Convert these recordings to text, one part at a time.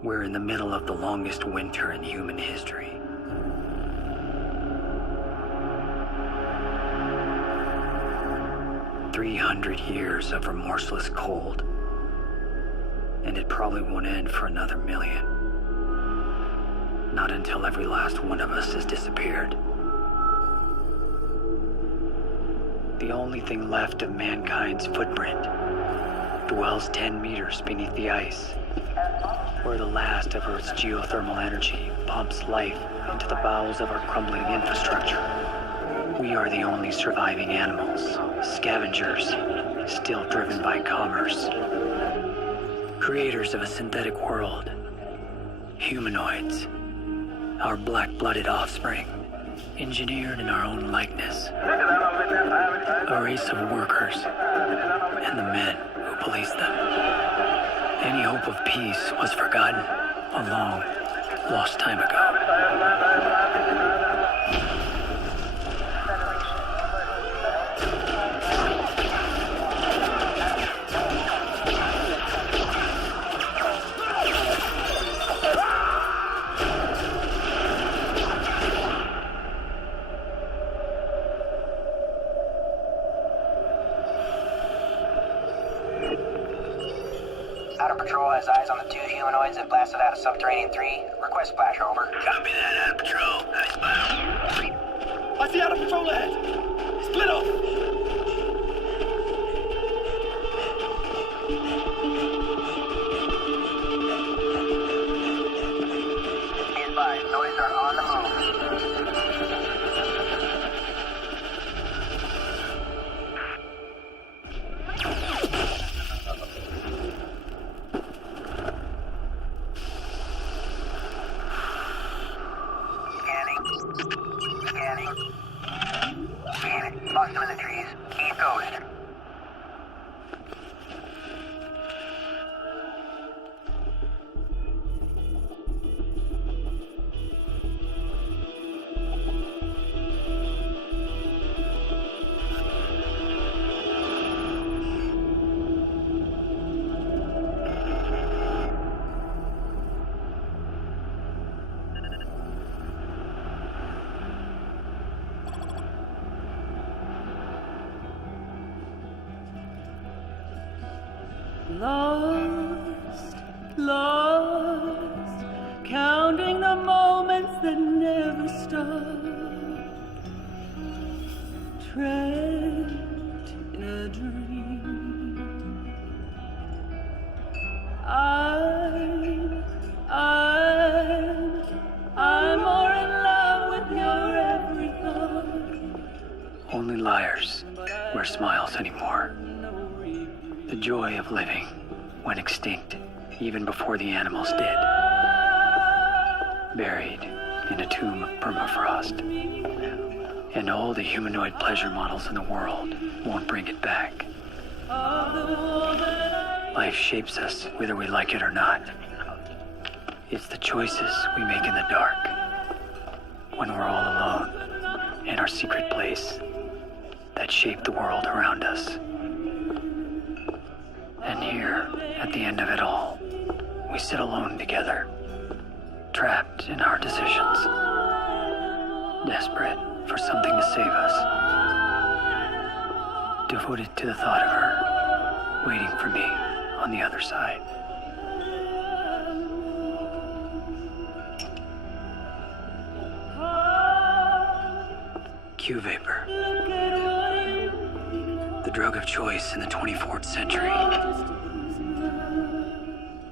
We're in the middle of the longest winter in human history. "300 years of remorseless cold. And it probably won't end for another million. Not until every last one of us has disappeared. The only thing left of mankind's footprint dwells 10 meters beneath the ice, where the last of Earth's geothermal energy pumps life into the bowels of our crumbling infrastructure. We are the only surviving animals, scavengers, still driven by commerce. Creators of a synthetic world. Humanoids. Our black-blooded offspring. Engineered in our own likeness. A race of workers. And the men who police them. Any hope of peace was forgotten a long, lost time ago. Outer Patrol has eyes on the 2 humanoids that blasted out of Subterranean 3. Request splash, over. Copy that, Outer Patrol. Nice spot. I see Outer Patrol ahead. Split off. Be advised, noise are on the move. Lost him in the trees. He's ghost. Lost, lost, counting the moments that never stop. Trapped in a dream. I'm more in love with your every thought. Only liars wear smiles anymore. The joy of living went extinct even before the animals did. Buried in a tomb of permafrost. And all the humanoid pleasure models in the world won't bring it back. Life shapes us whether we like it or not. It's the choices we make in the dark, when we're all alone in our secret place, that shape the world around us. And here, at the end of it all, we sit alone together, trapped in our decisions, desperate for something to save us, devoted to the thought of her, waiting for me on the other side. Q-vapor. The drug of choice in the 24th century.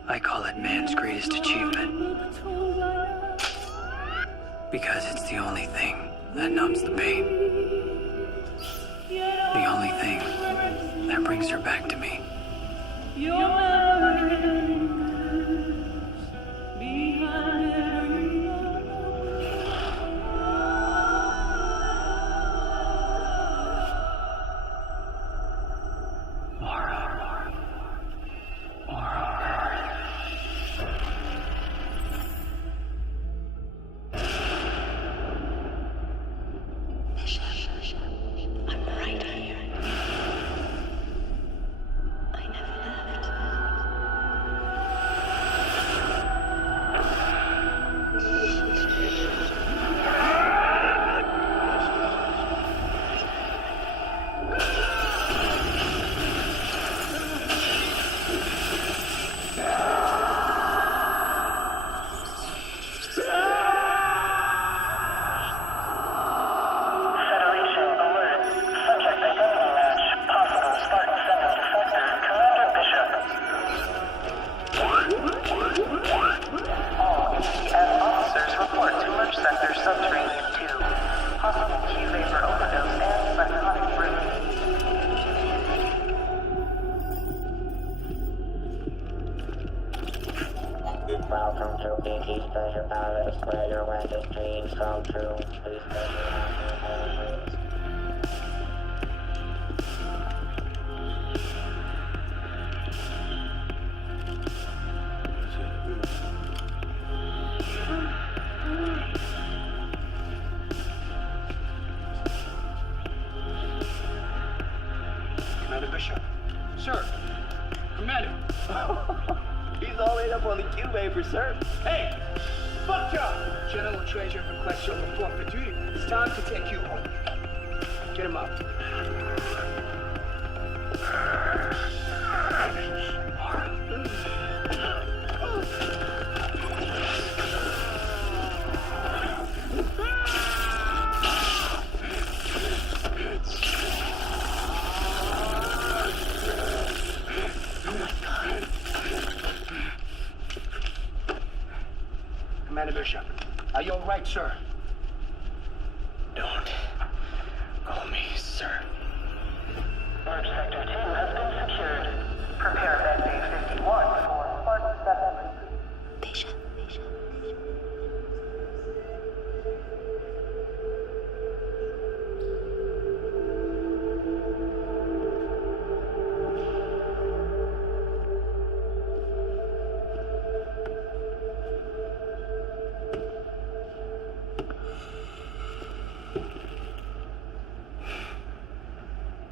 I call it man's greatest achievement. Because it's the only thing that numbs the pain. The only thing that brings her back to me. I'm right here. I never left. Welcome to BT's Treasure Palace, where your wildest dreams come true. Please stay behind. Commander Bishop. Sir. Commander. He's all laid up on the Q paper, sir. Hey! Fuck job! General Treasure requests your report for duty. It's time to take you home. Get him up. Commander Bishop, are you all right, sir? Don't call me sir. Merge Sector 2 has been secured. Prepare Med Bay 51 for Spartan 7.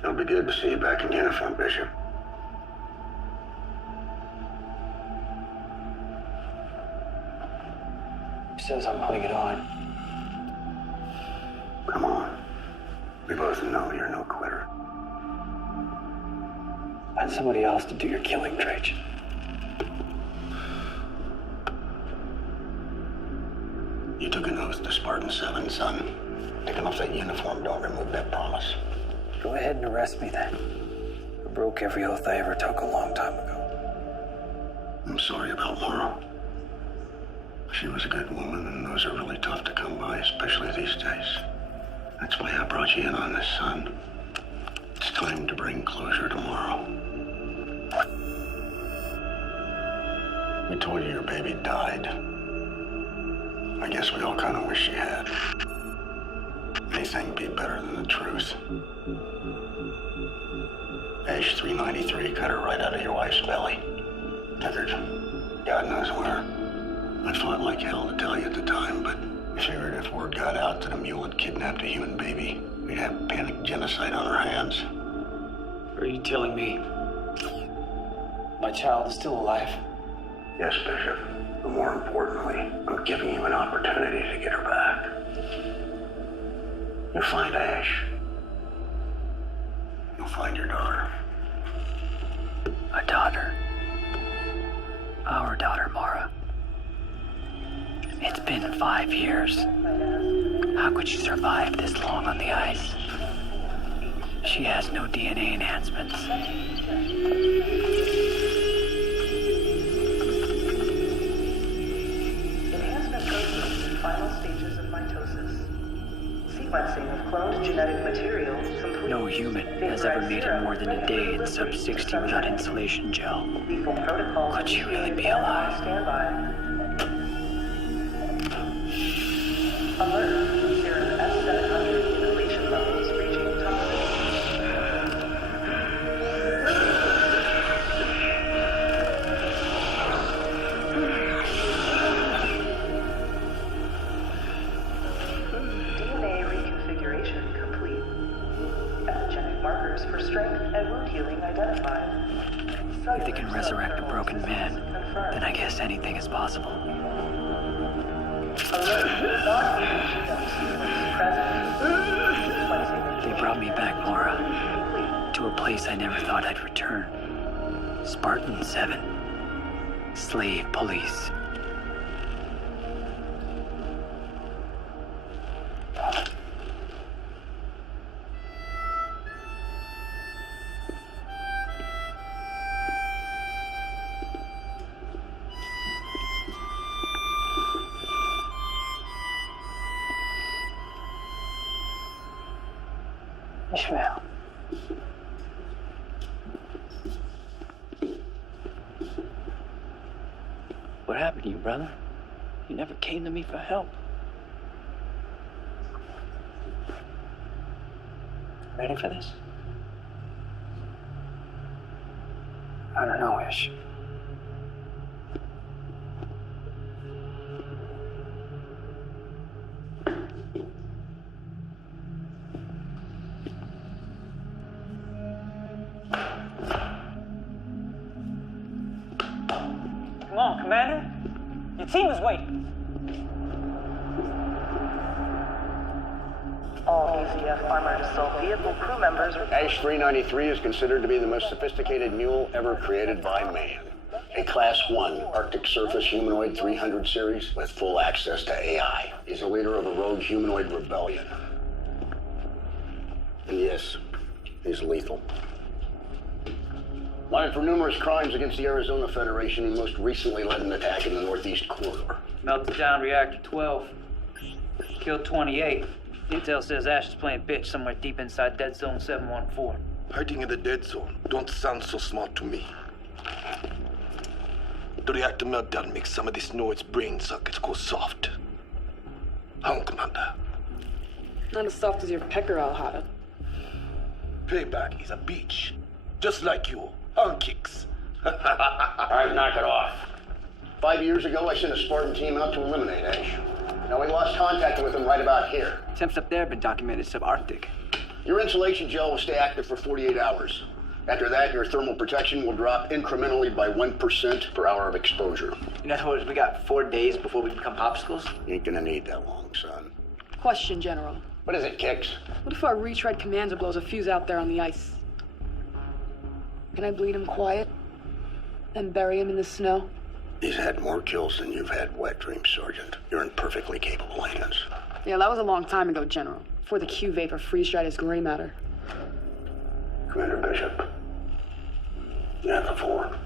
It'll be good to see you back in uniform, Bishop. He says I'm putting it on. Come on. We both know you're no quitter. Find somebody else to do your killing, Trajan. You took an oath to Spartan 7, son. Taking off that uniform don't remove that promise. Go ahead and arrest me then. I broke every oath I ever took a long time ago. I'm sorry about Laura. She was a good woman, and those are really tough to come by, especially these days. That's why I brought you in on this, son. It's time to bring closure tomorrow. We told you your baby died. I guess we all kind of wish she had. Anything be better than the truth. Ash 393 cut her right out of your wife's belly. Took her to God knows where. I fought like hell to tell you at the time, but I figured if word got out that a mule had kidnapped a human baby, we'd have panic genocide on our hands. Are you telling me my child is still alive? Yes, Bishop. But more importantly, I'm giving you an opportunity to get her back. You find Ash. You'll find your daughter. A daughter. Our daughter, Mara. It's been 5 years. How could she survive this long on the ice? She has no DNA enhancements. Enhancement process in final stages of mitosis. Sequencing of cloned genetic material complete. No human has ever made it more than a day in sub-60 without insulation gel. Lethal protocols. Could she really be alive? Standby. Alert. Serum S700 inhalation levels reaching tolerance. DNA reconfiguration complete. Epigenetic markers for strength and wound healing identified. If they can resurrect a broken man, then I guess anything is possible. They brought me back, Mara, to a place I never thought I'd return. Spartan 7. Slave police. Ishmael. What happened to you, brother? You never came to me for help. Ready for this? I don't know, Ish. Come on, Commander. Your team is waiting. All ACF armored assault vehicle crew members are... Ash-393 is considered to be the most sophisticated mule ever created by man. A Class 1 Arctic Surface Humanoid 300 series with full access to AI. He's a leader of a rogue humanoid rebellion. And yes, he's lethal. Wanted for numerous crimes against the Arizona Federation, and most recently led an attack in the Northeast Corridor. Melted down Reactor 12. Killed 28. Intel says Ash is playing bitch somewhere deep inside Dead Zone 714. Hiding in the dead zone don't sound so smart to me. The reactor meltdown makes some of this Noid's brain sockets go soft. Commander. Not as soft as your pecker, Al-Hada. Payback is a beach. Just like you. Kicks. All right, knock it off. 5 years ago, I sent a Spartan team out to eliminate Ash. Now, we lost contact with him right about here. Temps up there have been documented subarctic. Your insulation gel will stay active for 48 hours. After that, your thermal protection will drop incrementally by 1% per hour of exposure. In other words, we got 4 days before we become popsicles? You ain't gonna need that long, son. Question, General. What is it, Kix? What if our retread commander blows a fuse out there on the ice? Can I bleed him quiet? And bury him in the snow? He's had more kills than you've had wet dreams, Sergeant. You're in perfectly capable hands. Yeah, that was a long time ago, General. Before the Q vapor freeze-dried his gray matter. Commander Bishop. You have the floor.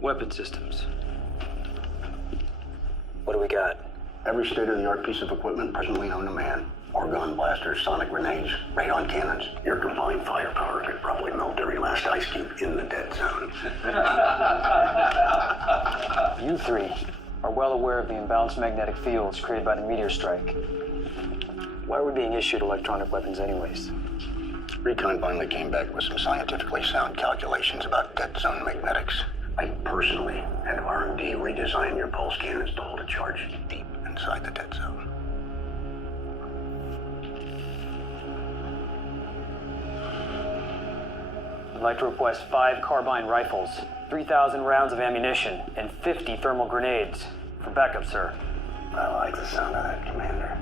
Weapon systems. What do we got? Every state-of-the-art piece of equipment presently known to man. Orgon blasters, sonic grenades, radon cannons. Your combined firepower could probably melt every last ice cube in the dead zone. You three are well aware of the imbalanced magnetic fields created by the meteor strike. Why are we being issued electronic weapons anyways? Recon finally came back with some scientifically sound calculations about dead zone magnetics. I personally had R&D redesign your pulse cannons to hold a charge deep inside the dead zone. I'd like to request 5 carbine rifles, 3,000 rounds of ammunition, and 50 thermal grenades. For backup, sir. I like the sound of that, Commander.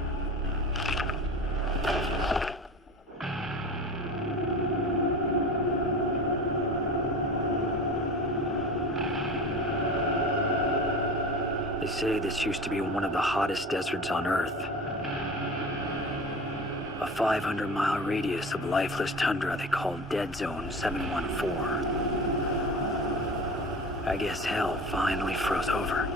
They say this used to be one of the hottest deserts on Earth. A 500-mile radius of lifeless tundra they call Dead Zone 714. I guess hell finally froze over.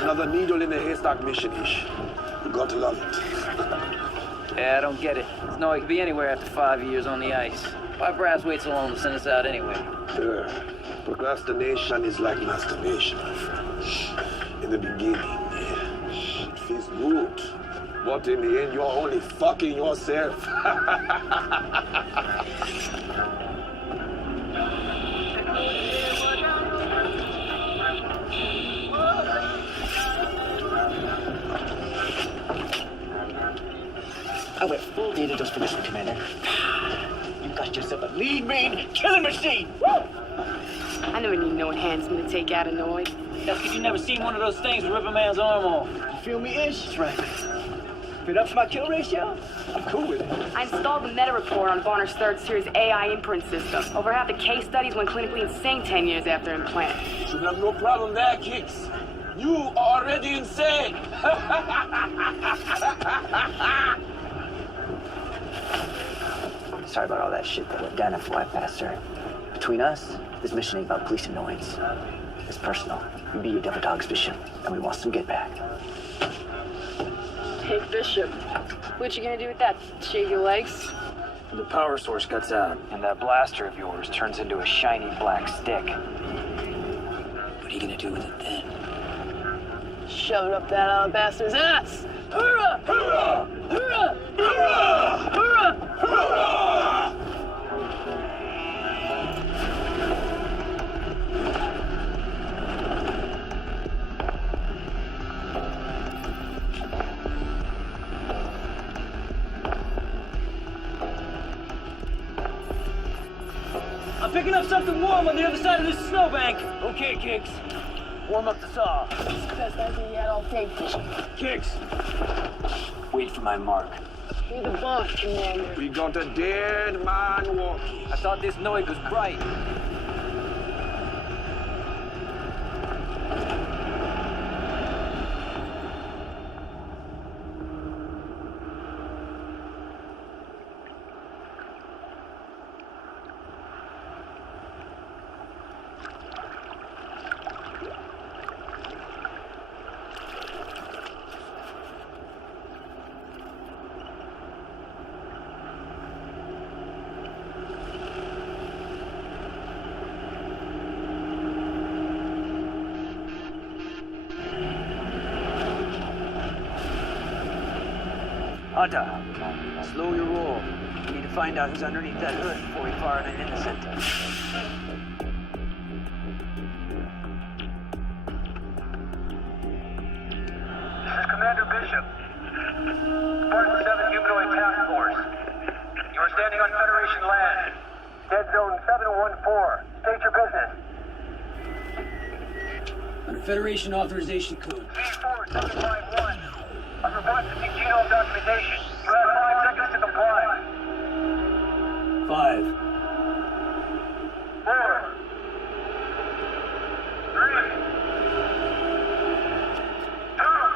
Another needle in the haystack mission-ish. You gotta love it. Yeah, I don't get it. There's no way it could be anywhere after 5 years on the ice. Why brass wait so long to send us out anyway? Procrastination is like masturbation, my friend. In the beginning, yeah, it feels good. But in the end, you're only fucking yourself. I went full data just for this one, Commander. You got yourself a lead main killing machine! Woo! I never need no enhancement to take out a Noid. That's because you never seen one of those things rip a man's arm off. You feel me, Ish? That's right. If it ups my kill ratio, I'm cool with it. I installed the meta report on Bonner's 3rd series AI imprint system. Over half the case studies went clinically insane 10 years after implant. Should have no problem there, Kicks. You are already insane. Sorry about all that shit that went down at Fly Faster. Between us, this mission ain't about police annoyance. It's personal. We be your devil dog's Bishop, and we want some get back. Hey, Bishop. What you gonna do with that? Shave your legs? The power source cuts out, and that blaster of yours turns into a shiny black stick. What are you gonna do with it then? Shove it up that bastard's ass! Hoorah! Hoorah! Hoorah! Hoorah! Hoorah! Hoorah! I'm picking up something warm on the other side of this snowbank. Okay, Kicks. Warm up the saw. It's the best idea you had all day, Bishop. Kicks. Wait for my mark. Be the boss, Commander. We got a dead man walking. I thought this noise was bright. Hunter, slow your roll. We need to find out who's underneath that hood before we fire on an innocent. This is Commander Bishop. Spartan 7 Humanoid Task Force. You are standing on Federation land. Dead Zone 714. State your business. Under Federation authorization code. C4751. I'm requesting genome documentation. You have 5 seconds to comply. 5. 4. 3. 2. 1.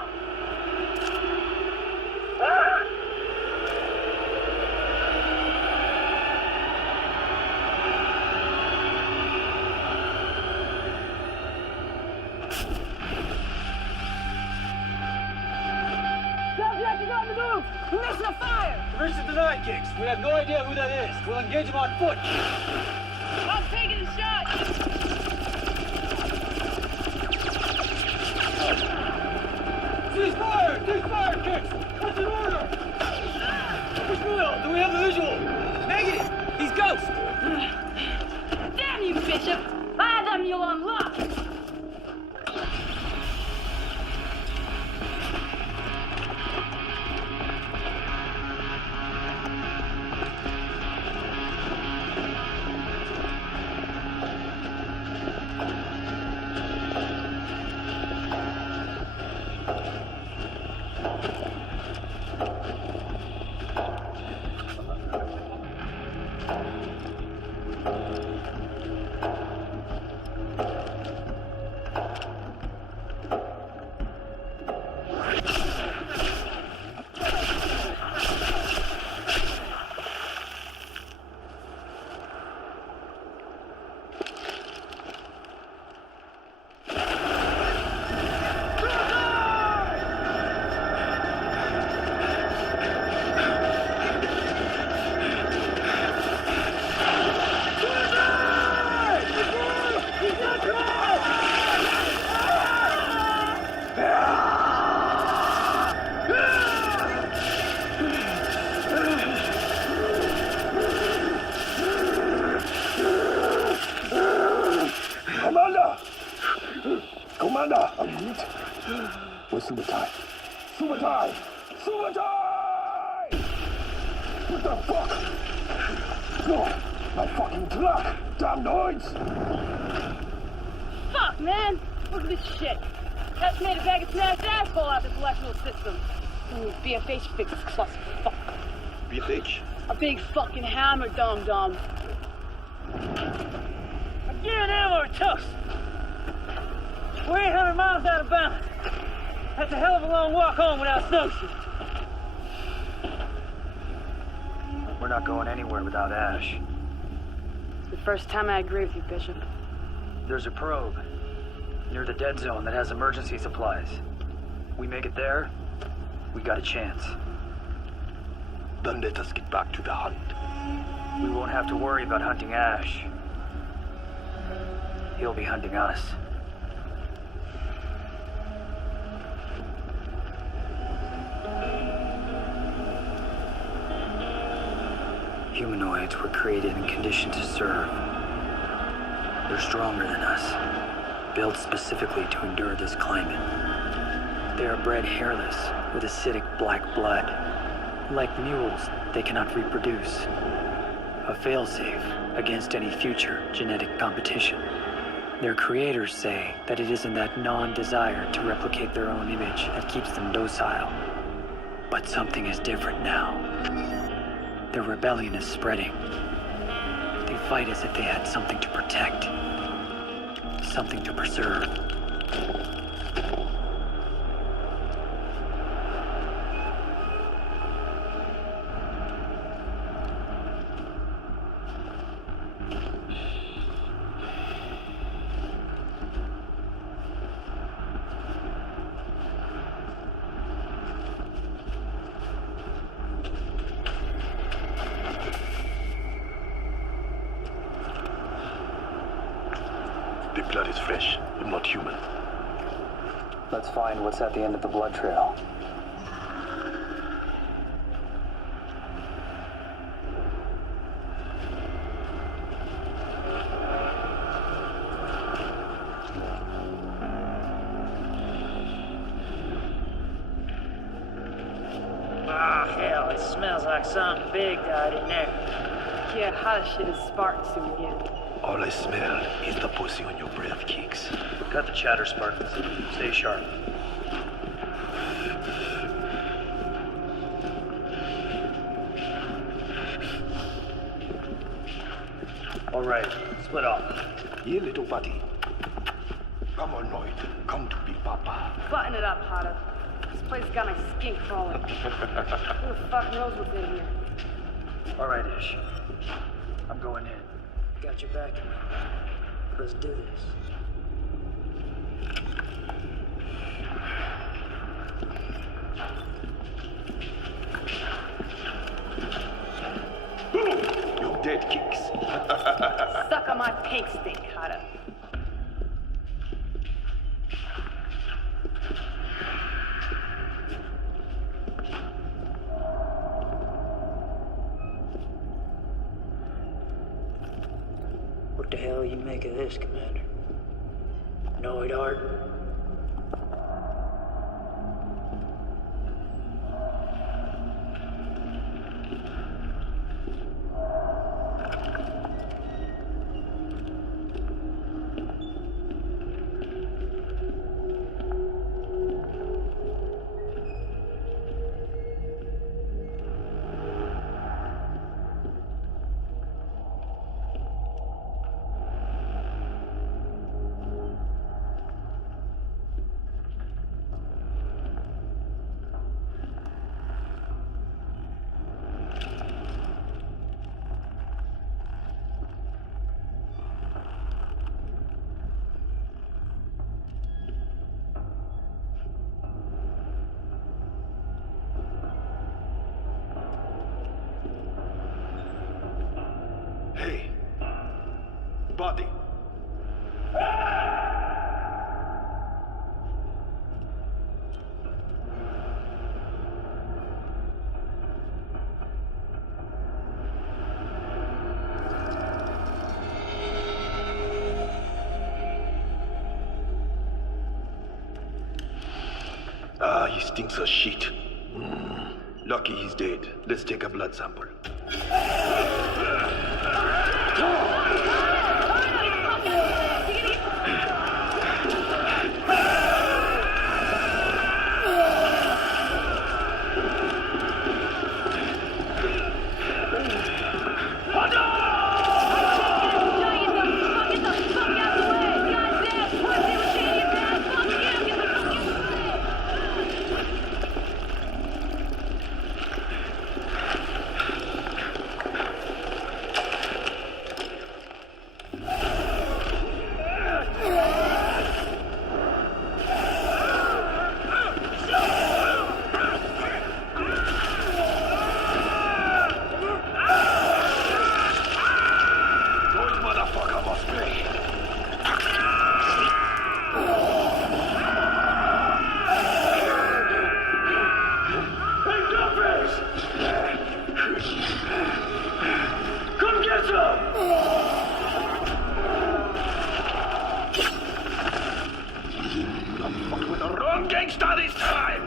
Subject is on the move! Permission to fire! Permission denied, Kicks. We have no idea who that is. We'll engage him on foot. I'm taking a shot! Cease fire! Cease fire, Kicks! What's an order? Will, do we have the visual? Negative! He's Ghost! Damn you, Bishop! I had them you unlocked! Commander! We're Subutai! Subutai! Subutai! What the fuck? No! My fucking truck! Damn noise! Fuck, man! Look at this shit. That's made a bag of smashed asphalt out this electrical system. Ooh, BFH fixes clusterfuck. BFH? A big fucking hammer, dum-dum. Again, ammo toast. We're 800 miles out of bounds. That's a hell of a long walk home without snowshoes. We're not going anywhere without Ash. It's the first time I agree with you, Bishop. There's a probe near the dead zone that has emergency supplies. We make it there, we got a chance. Then let us get back to the hunt. We won't have to worry about hunting Ash. He'll be hunting us. Humanoids were created and conditioned to serve. They're stronger than us, built specifically to endure this climate. They are bred hairless, with acidic black blood. Like mules, they cannot reproduce. A failsafe against any future genetic competition. Their creators say that it isn't that non-desire to replicate their own image that keeps them docile. But something is different now. Their rebellion is spreading. They fight as if they had something to protect, something to preserve. The blood is fresh, but not human. Let's find what's at the end of the blood trail. Ah, hell, it smells like something big died in there. Yeah, how the shit is Spartan suit again. All I smell is the pussy on your breath, Kicks. Cut the chatter, Spartans. Stay sharp. All right, split off. Here, little buddy. Come on, Lloyd. Come to Big Papa. Button it up, Hotter. This place got my skin crawling. Who the fuck knows what's in here? All right, Ish. I'm going in. Got your back. Let's do this. You're dead, Kicks. Suck on my pink stick, Hotter. What the hell you make of this, Commander? Know it, Art? Hey. Buddy. Ah, he stinks of shit. Lucky he's dead. Let's take a blood sample. gangster this time!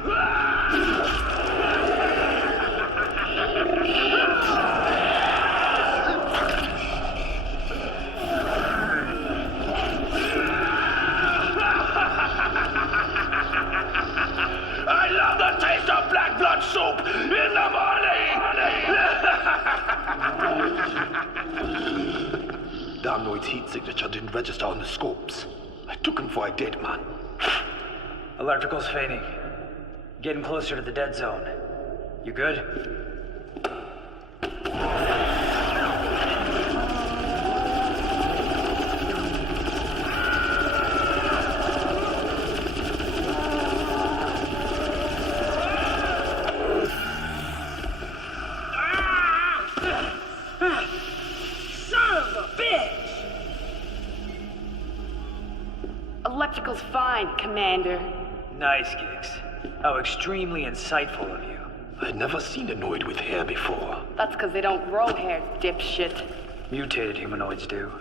I love the taste of black blood soup in the morning! Damnoid's heat signature didn't register on the scopes. I took him for a dead man. Electrical's fading. Getting closer to the dead zone. You good? Electrical's fine, Commander. Nice, Giggs. How extremely insightful of you. I'd never seen a Noid with hair before. That's because they don't grow hair, dipshit. Mutated humanoids do.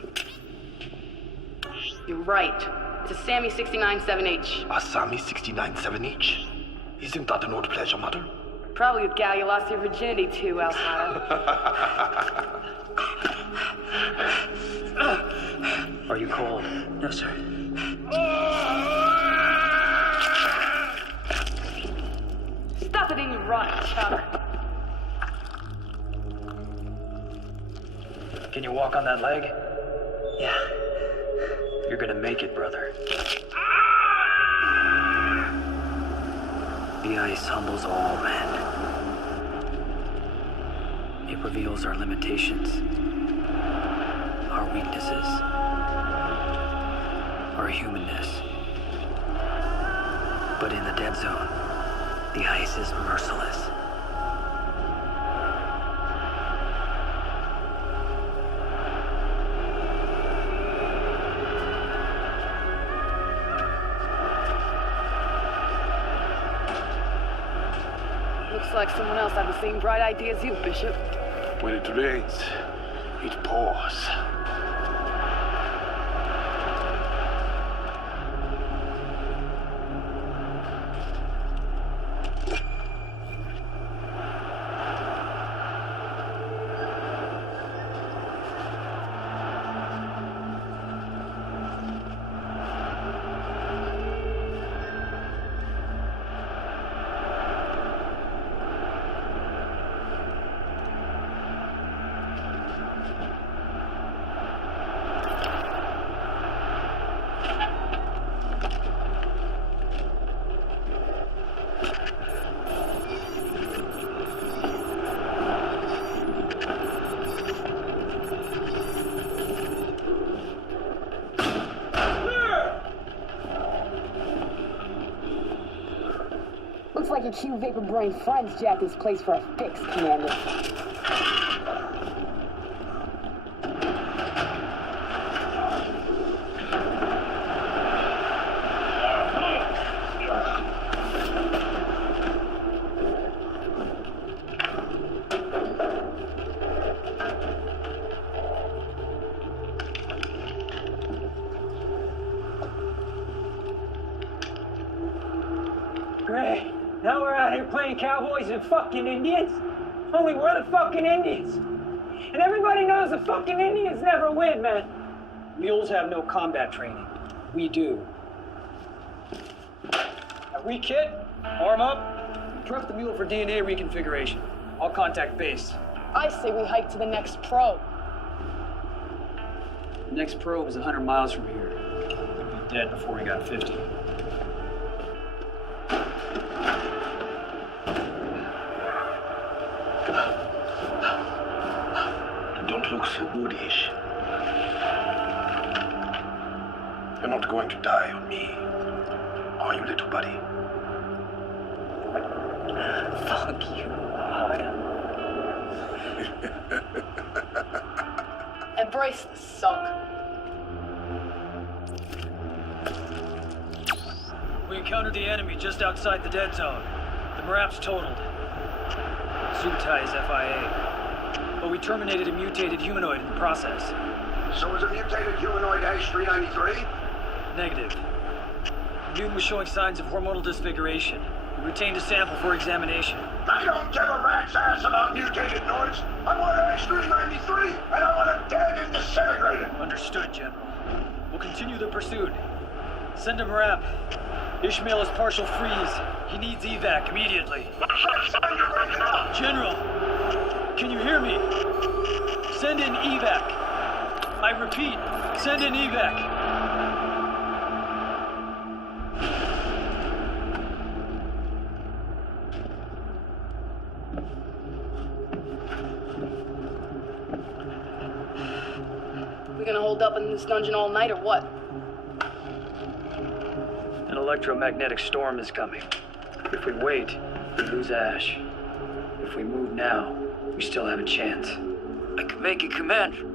You're right. It's a Sammy 69-7H. A Sammy 69-7H? Isn't that an old pleasure matter? Probably the gal you lost your virginity to, Alfaro. Are you cold? No, sir. Stop it in your rotten Chuck. Can you walk on that leg? Yeah. You're gonna make it, brother. The ice humbles all men. It reveals our limitations, our weaknesses, our humanness. But in the dead zone, the ice is merciless. Looks like someone else had the same bright idea as you, Bishop. When it rains, it pours. Looks like your Q Vapor Brain friends jacked this place for a fix, Commander. Great. Now we're out here playing cowboys and fucking Indians? Only we're the fucking Indians. And everybody knows the fucking Indians never win, man. Mules have no combat training. We do. Now re-kit, arm up, prep the mule for DNA reconfiguration. I'll contact base. I say we hike to the next probe. The next probe is 100 miles from here. We'd be dead before we got 50. Don't look so goodish. You're not going to die on me, are you, little buddy? Fuck you, hard. Embrace the suck. We encountered the enemy just outside the dead zone. The MRAP's totaled. Subutai is FIA. But we terminated a mutated humanoid in the process. So is a mutated humanoid H-393? Negative. Newton was showing signs of hormonal disfiguration. We retained a sample for examination. I don't give a rat's ass about mutated noise. I want an X-393, and I want it dead and disintegrated. Understood, General. We'll continue the pursuit. Send him rep. Ishmael is partial freeze. He needs evac immediately. General, can you hear me? Send in evac. I repeat, send in evac. We gonna hold up in this dungeon all night or what? An electromagnetic storm is coming. If we wait, we lose Ash. If we move now, we still have a chance. I can make it, Commander.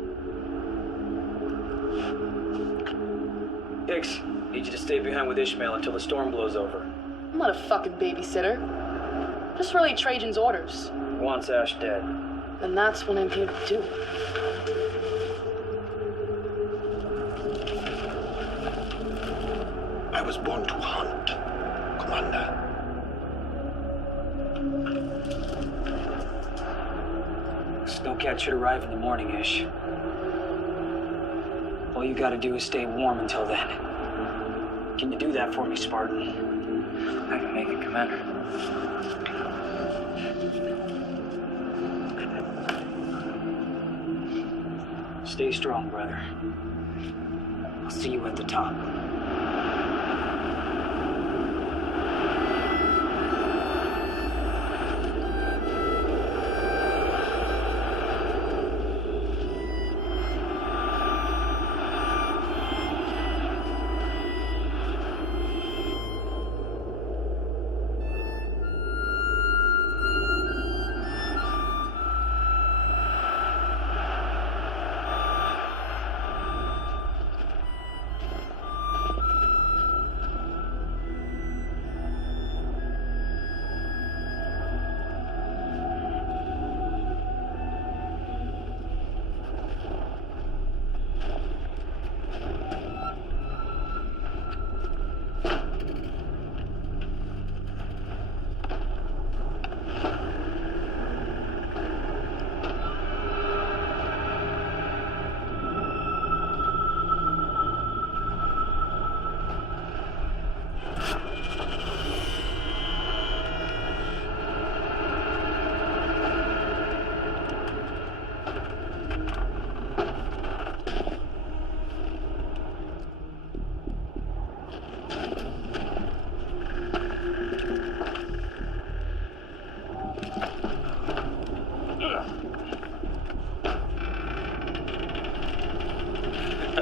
Hicks, need you to stay behind with Ishmael until the storm blows over. I'm not a fucking babysitter. Just relay Trajan's orders. He wants Ash dead. And that's what I'm here to do. I was born to hunt, Commander. Snowcat should arrive in the morning, Ish. All you gotta do is stay warm until then. Can you do that for me, Spartan? I can make it, Commander. Stay strong, brother. I'll see you at the top.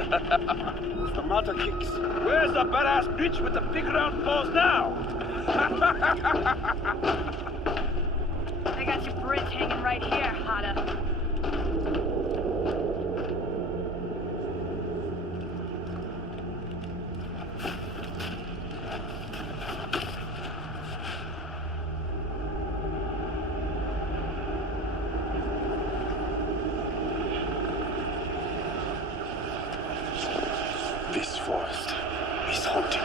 What's the matter, Kicks? Where's the badass bitch with the big round balls now? I got your bridge hanging right here, Hada. This forest is haunted.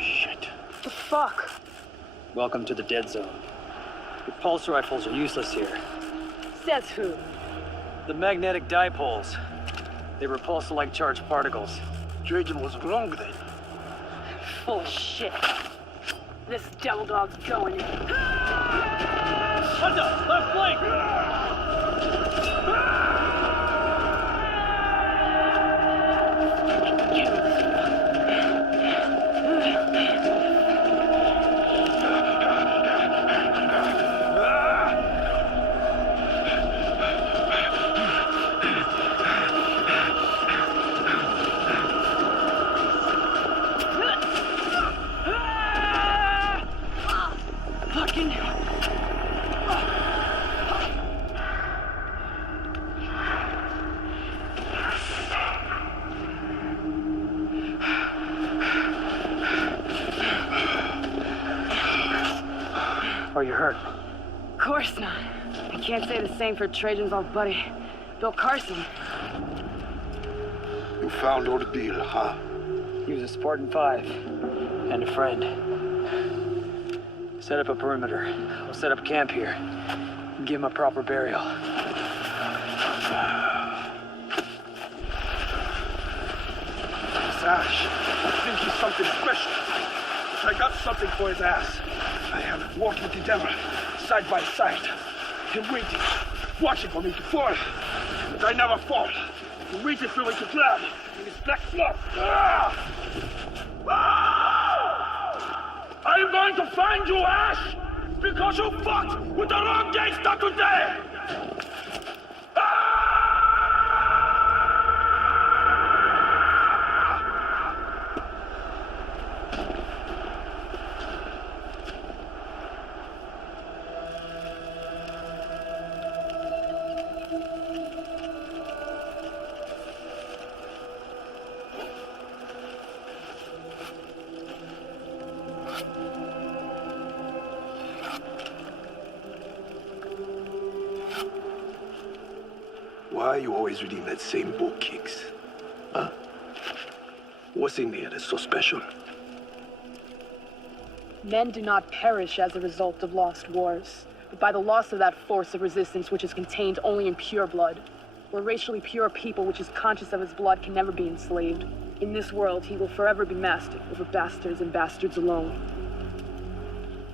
Shit. The fuck? Welcome to the dead zone. Your pulse rifles are useless here. Says who? The magnetic dipoles. They repulse like charged particles. Trajan was wrong then. Full of shit. This devil dog's going in. Hunter, left flank! Are you hurt? Of course not. I can't say the same for Trajan's old buddy, Bill Carson. You found all the deal, huh? He was a Spartan 5 and a friend. Set up a perimeter. We'll set up camp here. And give him a proper burial. Ash, I think he's something special. But I got something for his ass. I have walked with the devil, side by side. Him waiting, watching for me to fall. But I never fall. He waited for me to drown in his black blood. I'm going to find you, Ash! Because you fought with the wrong gangster today! Why are you always reading that same book, Kicks? Huh? What's in there that's so special? Men do not perish as a result of lost wars, but by the loss of that force of resistance which is contained only in pure blood. Where racially pure people which is conscious of his blood can never be enslaved. In this world, he will forever be master over bastards and bastards alone.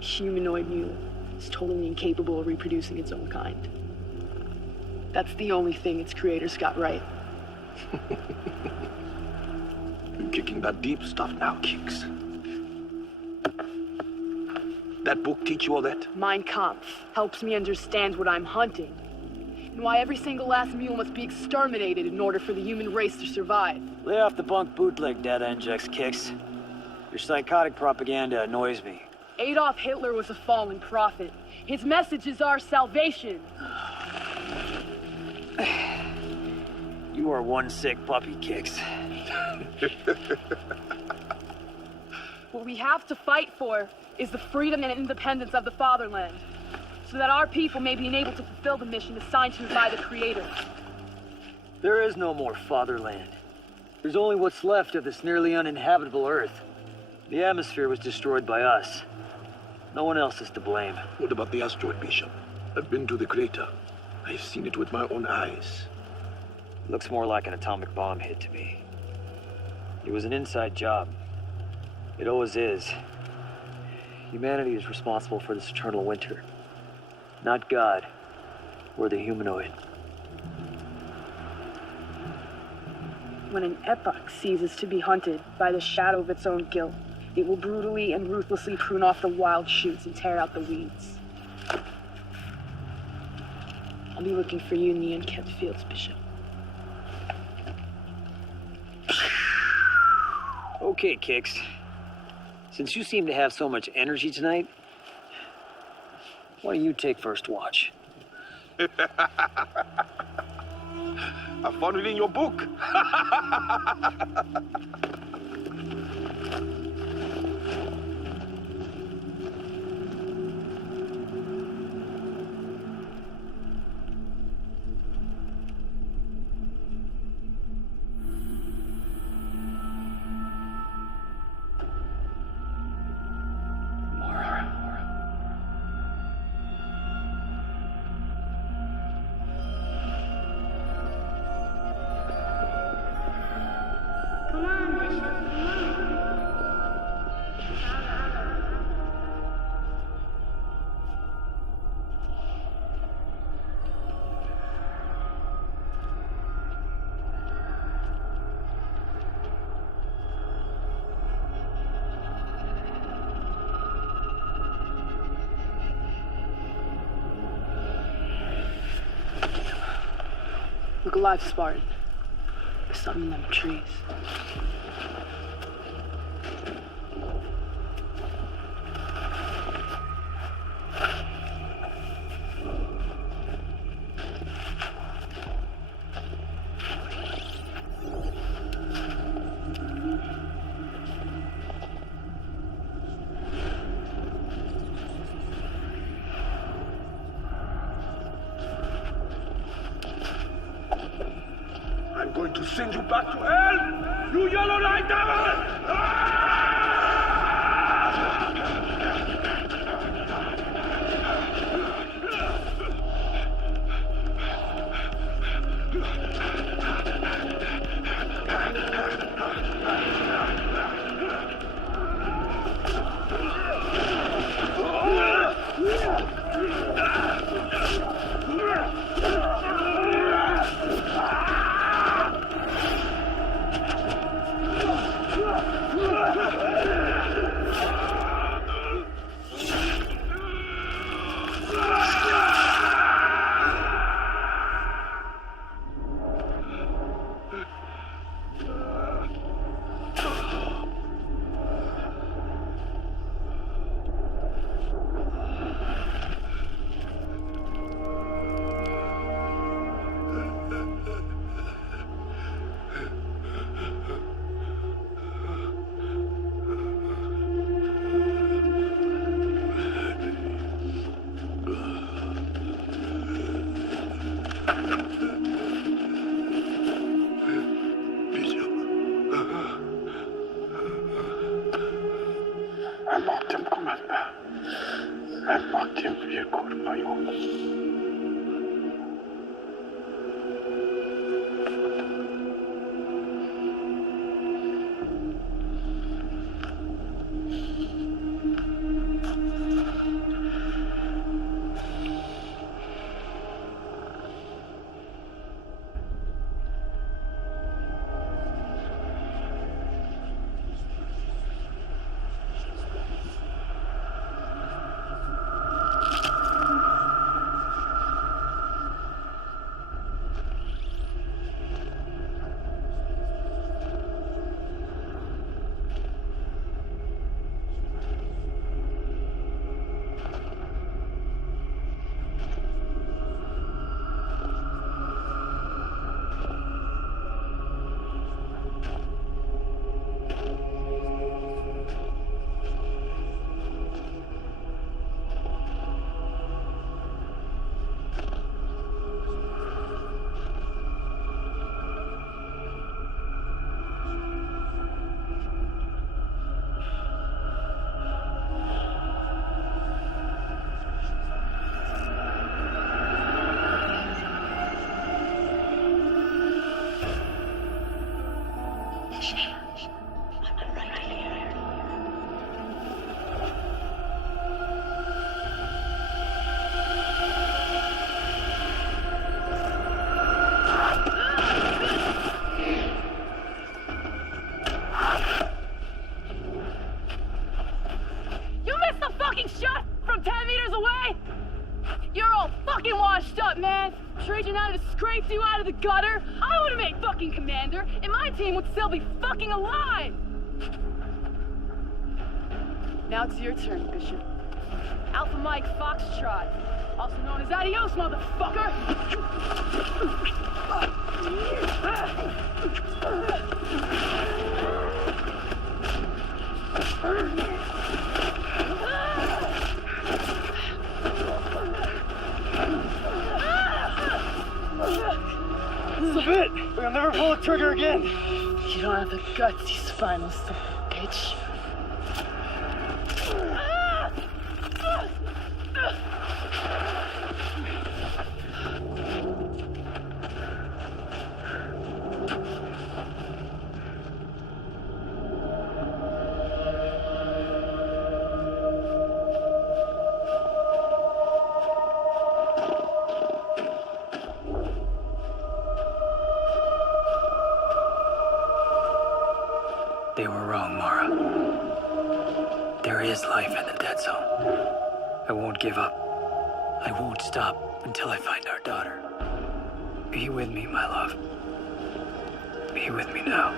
Humanoid mule is totally incapable of reproducing its own kind. That's the only thing its creators got right. You're kicking that deep stuff now, Kicks. That book teach you all that? Mᴏᴠɪᴇ helps me understand what I'm hunting, and why every single last mule must be exterminated in order for the human race to survive. Lay off the bunk bootleg data injects, Kicks. Your psychotic propaganda annoys me. Adolf Hitler was a fallen prophet. His message is our salvation. You are one sick puppy, Kicks. What we have to fight for is the freedom and independence of the fatherland, so that our people may be enabled to fulfill the mission assigned to us by the Creator. There is no more fatherland. There's only what's left of this nearly uninhabitable Earth. The atmosphere was destroyed by us. No one else is to blame. What about the asteroid, Bishop? I've been to the crater. I've seen it with my own eyes. Looks more like an atomic bomb hit to me. It was an inside job. It always is. Humanity is responsible for this eternal winter. Not God, or the humanoid. When an epoch ceases to be hunted by the shadow of its own guilt, it will brutally and ruthlessly prune off the wild shoots and tear out the weeds. I'll be looking for you in the unkept fields, Bishop. Okay, Kicks. Since you seem to have so much energy tonight, why don't you take first watch? I found it in your book. Look alive, Spartan. There's something in them trees. to send you back to hell, you yellow night devil! Mᴏᴠɪᴇ. Trajan out of scraped you out of the gutter. I would have made fucking commander, and my team would still be fucking alive. Now it's your turn, Bishop. Alpha Mike Foxtrot, also known as Adios, motherfucker. That's a bit. We'll never pull the trigger again. You don't have the guts, you spinal son of a bitch. They were wrong, Mara. There is life in the dead zone. I won't give up. I won't stop until I find our daughter. Be with me, my love. Be with me now.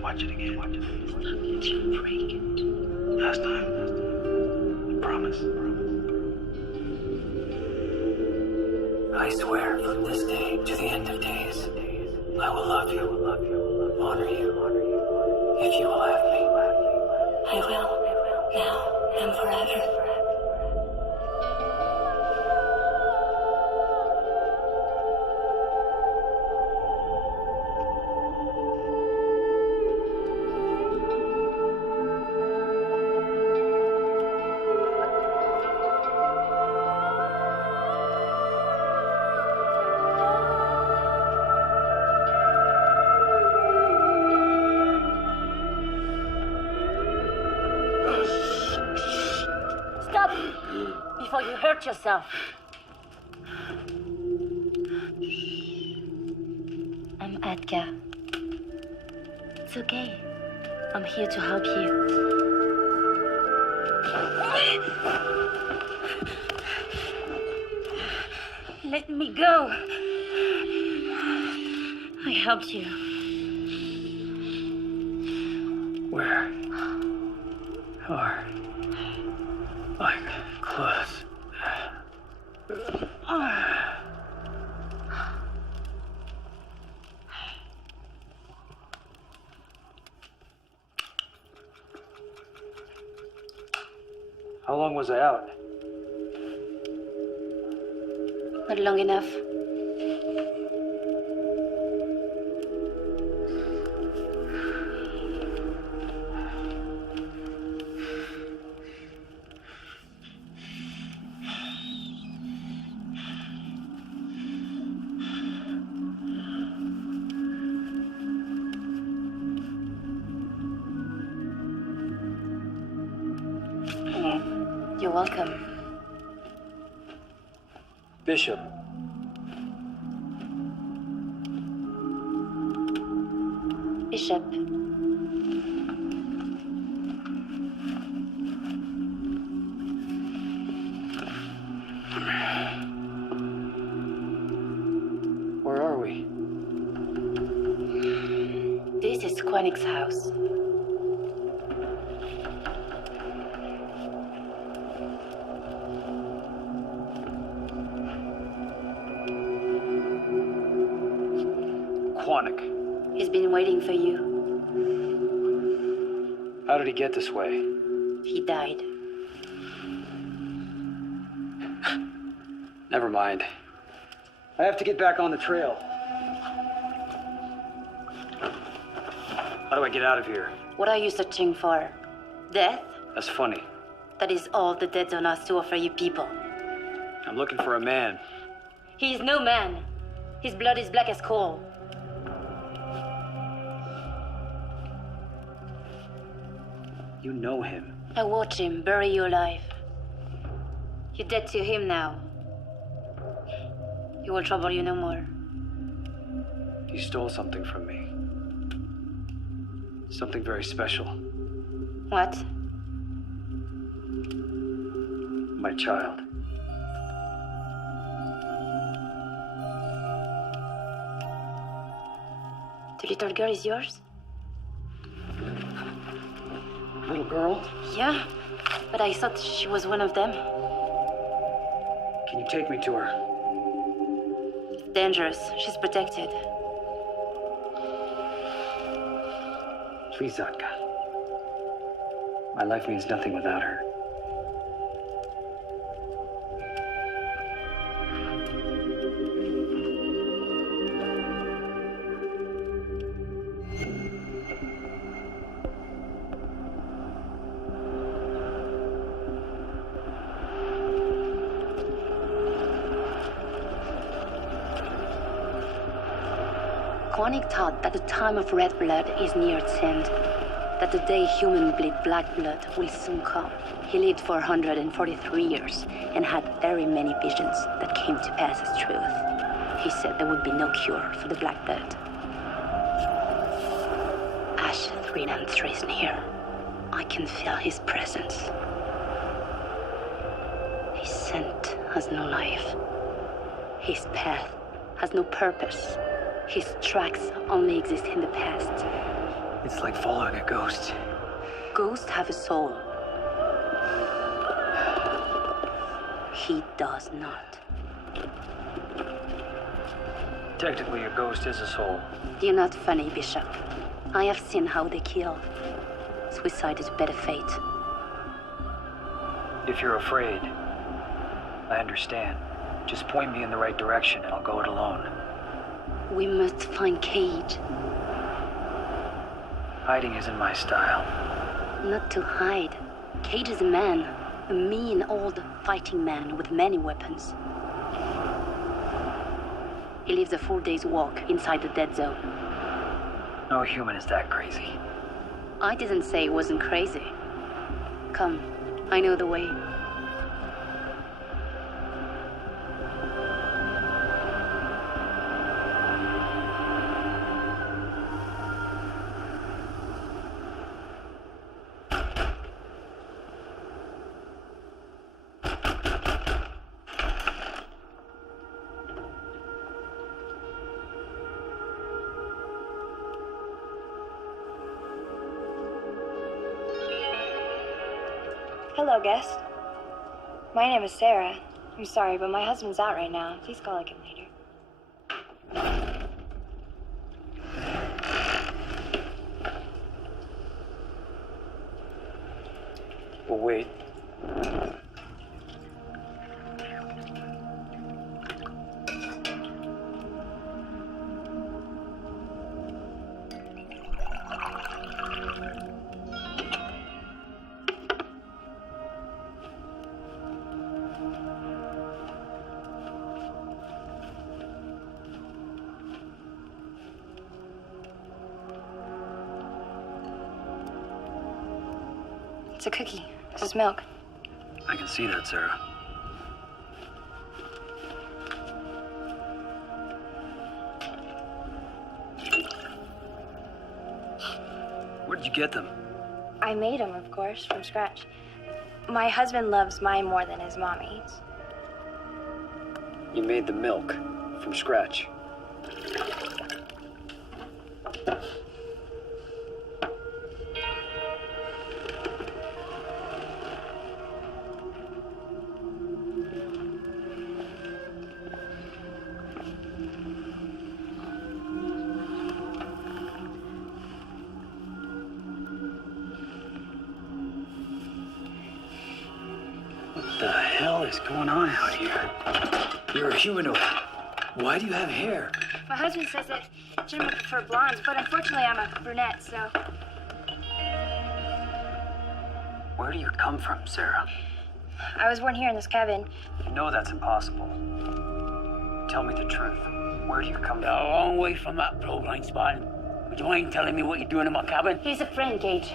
Watch it again. Did you break it? Last time. I promise. I swear from this day to the end of days, I will love you, honor you, if you will have me. I will, now and forever. Before you hurt yourself. I'm Edgar. It's okay. I'm here to help you. Let me go. I helped you. Where are my clothes? How long was I out? Not long enough. You're welcome. Bishop. Bishop. Where are we? This is Quanix's house. Quanix. He's been waiting for you. How did he get this way? He died. Never mind. I have to get back on the trail. How do I get out of here? What are you searching for? Death? That's funny. That is all the dead zone has to offer you people. I'm looking for a man. He is no man. His blood is black as coal. You know him. I watched him bury you alive. You're dead to him now. He will trouble you no more. He stole something from me. Something very special. What? My child. The little girl is yours? Little girl? Yeah, but I thought she was one of them. Can you take me to her? It's dangerous. She's protected. Please, Zatka. My life means nothing without her. Koenig taught that the time of red blood is near its end, that the day humans bleed black blood will soon come. He lived for 143 years and had very many visions that came to pass as truth. He said there would be no cure for the black blood. Ash 393 is near. I can feel his presence. His scent has no life. His path has no purpose. His tracks only exist in the past. It's like following a ghost. Ghosts have a soul. He does not. Technically, a ghost is a soul. You're not funny, Bishop. I have seen how they kill. Suicide is a better fate. If you're afraid, I understand. Just point me in the right direction and I'll go it alone. We must find Cage. Hiding isn't my style. Not to hide. Cage is a man. A mean, old fighting man with many weapons. He lives a 4 days walk inside the dead zone. No human is that crazy. I didn't say it wasn't crazy. Come, I know the way. Hello, guest. My name is Sarah. I'm sorry, but my husband's out right now. Please call again later. We'll wait. It's a cookie. This is milk. I can see that, Sarah. Where did you get them? I made them, of course, from scratch. My husband loves mine more than his mommy. You made the milk from scratch. What the hell is going on out here? You're a humanoid. Why do you have hair? My husband says that gentlemen prefer blondes, but unfortunately I'm a brunette, so... Where do you come from, Sarah? I was born here in this cabin. You know that's impossible. Tell me the truth. Where do you come You're a long way from that pro-blind spot. Would you mind telling me what you're doing in my cabin? He's a friend, Cage.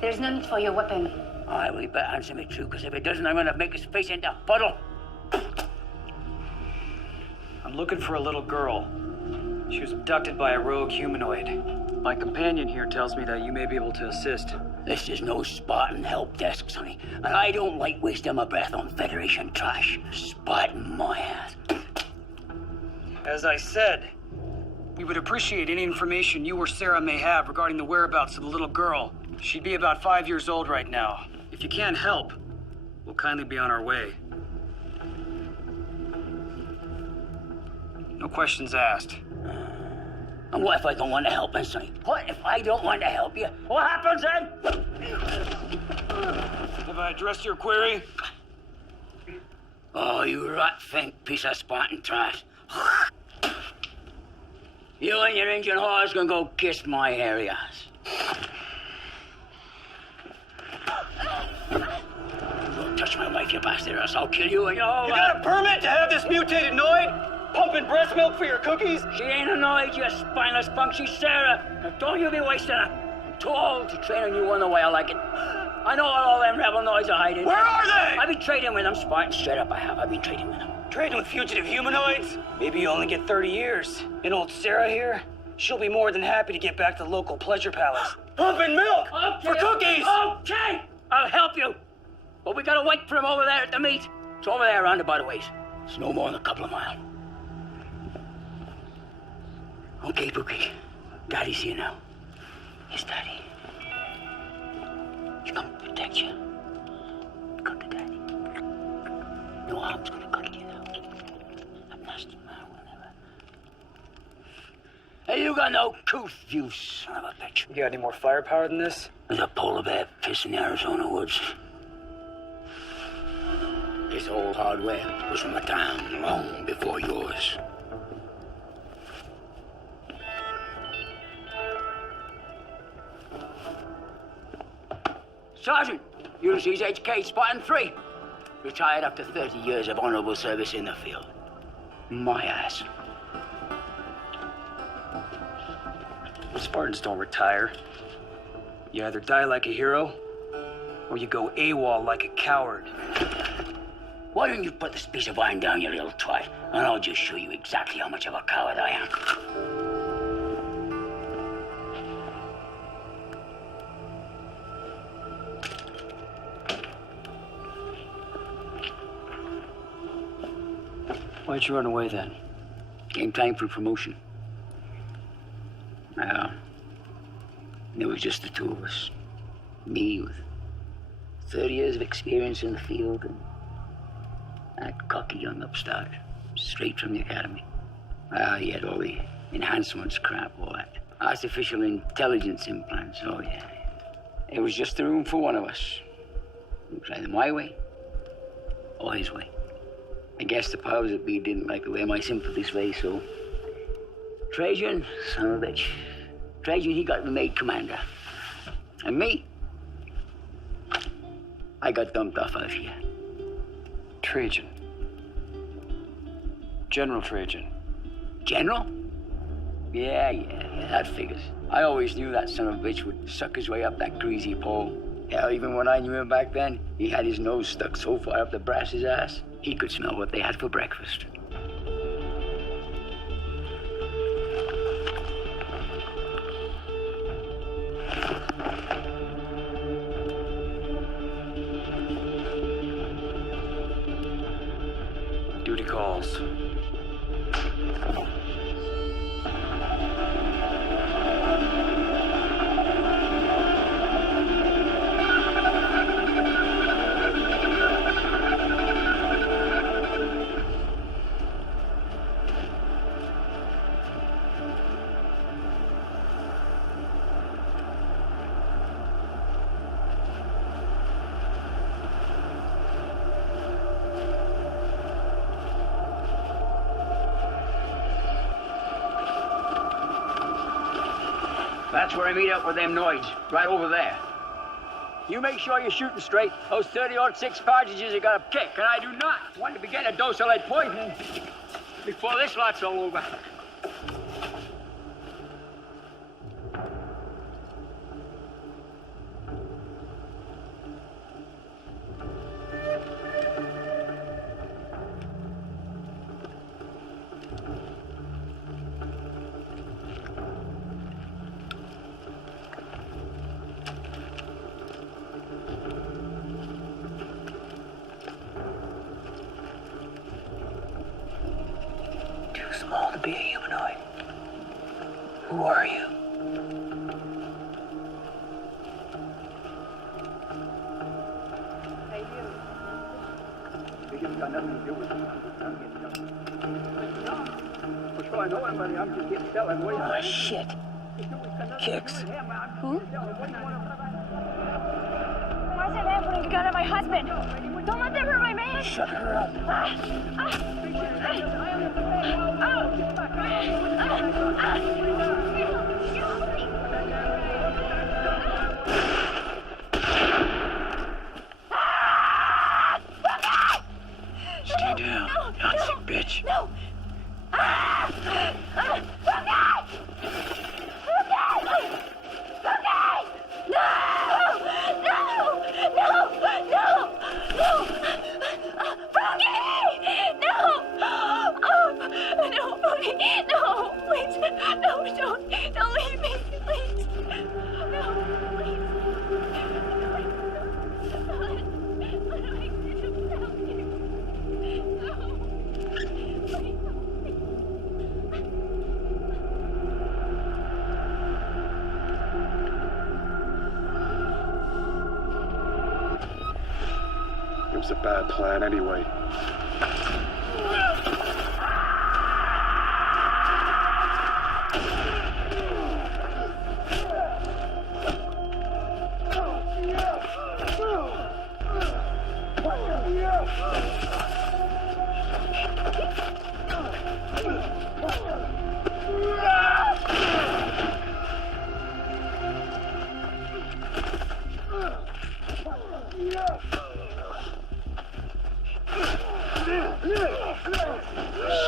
There's no need for your weapon. Aye, well, you better answer me true, because if it doesn't, I'm gonna make his face into a puddle. I'm looking for a little girl. She was abducted by a rogue humanoid. My companion here tells me that you may be able to assist. This is no Spartan help desk, sonny. And I don't like wasting my breath on Federation trash. Spartan my ass. As I said, we would appreciate any information you or Sarah may have regarding the whereabouts of the little girl. She'd be about 5 years old right now. If you can't help, we'll kindly be on our way. No questions asked. And what if I don't want to help, then, Sonny? What if I don't want to help you? What happens then? Have I addressed your query? Oh, you rat-fink piece of Spartan trash. You and your engine whores can go kiss my hairy ass. Don't touch my wife, you bastard, or else I'll kill you and your You got a permit to have this mutated Noid? Pumping breast milk for your cookies? She ain't annoyed, you spineless punk. She's Sarah. Now don't you be wasting her. I'm too old to train on you one the way I like it. I know what all them rebel noids are hiding. Where are they? I've been trading with them, Spartan. Straight up I have. I've been trading with them. Trading with fugitive humanoids? Maybe you only get 30 years. And old Sarah here, she'll be more than happy to get back to the local pleasure palace. Pumping milk for cookies! Okay, I'll help you. But we gotta wait for him over there at the meet. It's over there around about a ways. It's no more than a couple of miles. Okay, Bookie. Daddy's here now. Yes, Daddy. He's come to protect you. Come to Daddy. No harm's gonna come to you now. That nasty man will never. Hey, you got no couth, you son of a bitch. You got any more firepower than this? There's a polar bear piss in the Arizona woods. This old hardware was from a time long before yours. Sergeant, Ulysses HK, Spartan 3. Retired after 30 years of honorable service in the field. My ass. Spartans don't retire. You either die like a hero, or you go AWOL like a coward. Why don't you put this piece of iron down, you little twat, and I'll just show you exactly how much of a coward I am. Why'd you run away then? Came time for promotion. It was just the two of us. Me with 30 years of experience in the field, and that cocky young upstart, straight from the academy. He had all the enhancements crap, all that. Artificial intelligence implants, oh yeah. It was just the room for one of us. It was either my way or his way. I guess the powers that be didn't like the way my sympathies lay, so Trajan, son of a bitch. Trajan, he got made commander. And me, I got dumped off out of here. Trajan. General Trajan. General? Yeah, that figures. I always knew that son of a bitch would suck his way up that greasy pole. Hell, even when I knew him back then, he had his nose stuck so far up the brass's ass, he could smell what they had for breakfast. Duty calls. That's where I meet up with them noids, right over there. You make sure you're shooting straight. Those 30-06 cartridges have got a kick, and I do not want to be getting a dose of lead poison before this lot's all over. Small to be a humanoid. Who are you? Hey, you. Got nothing to do with it. Oh, shit. Kicks. Who? Why is that man putting a gun at my husband? Don't let them hurt my man! Shut her up. Stay down, Nazi bitch. No! Don't leave me, please. No, please. What do I do without you? No. It was a bad plan anyway.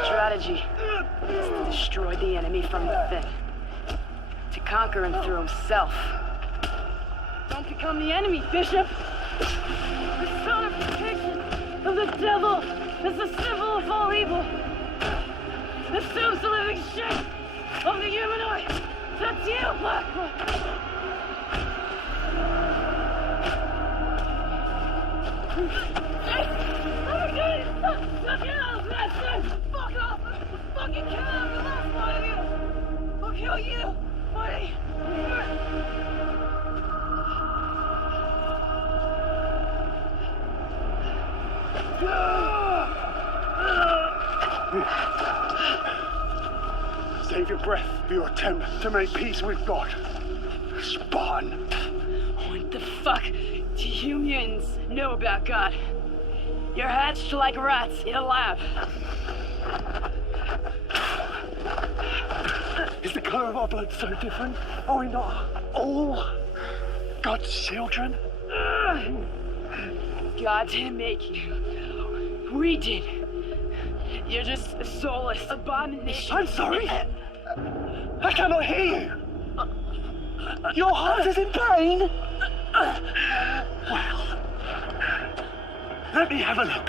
Strategy is to destroy the enemy from within, to conquer him through himself. Don't become the enemy, Bishop! The personification of the devil is the symbol of all evil. Assumes the living shape of the humanoid. That's you, Blackwood! Fuck off! Fucking kill him! The last one of you! I'll kill you! Buddy! Save your breath for your attempt to make peace with God. Spawn. What the fuck do you mutants know about God? You're hatched like rats in a lab. Is the color of our blood so different? Are we not all God's children? God didn't make you. We did. You're just a soulless abomination. I'm sorry. I cannot hear you. Your heart is in pain. Well, let me have a look.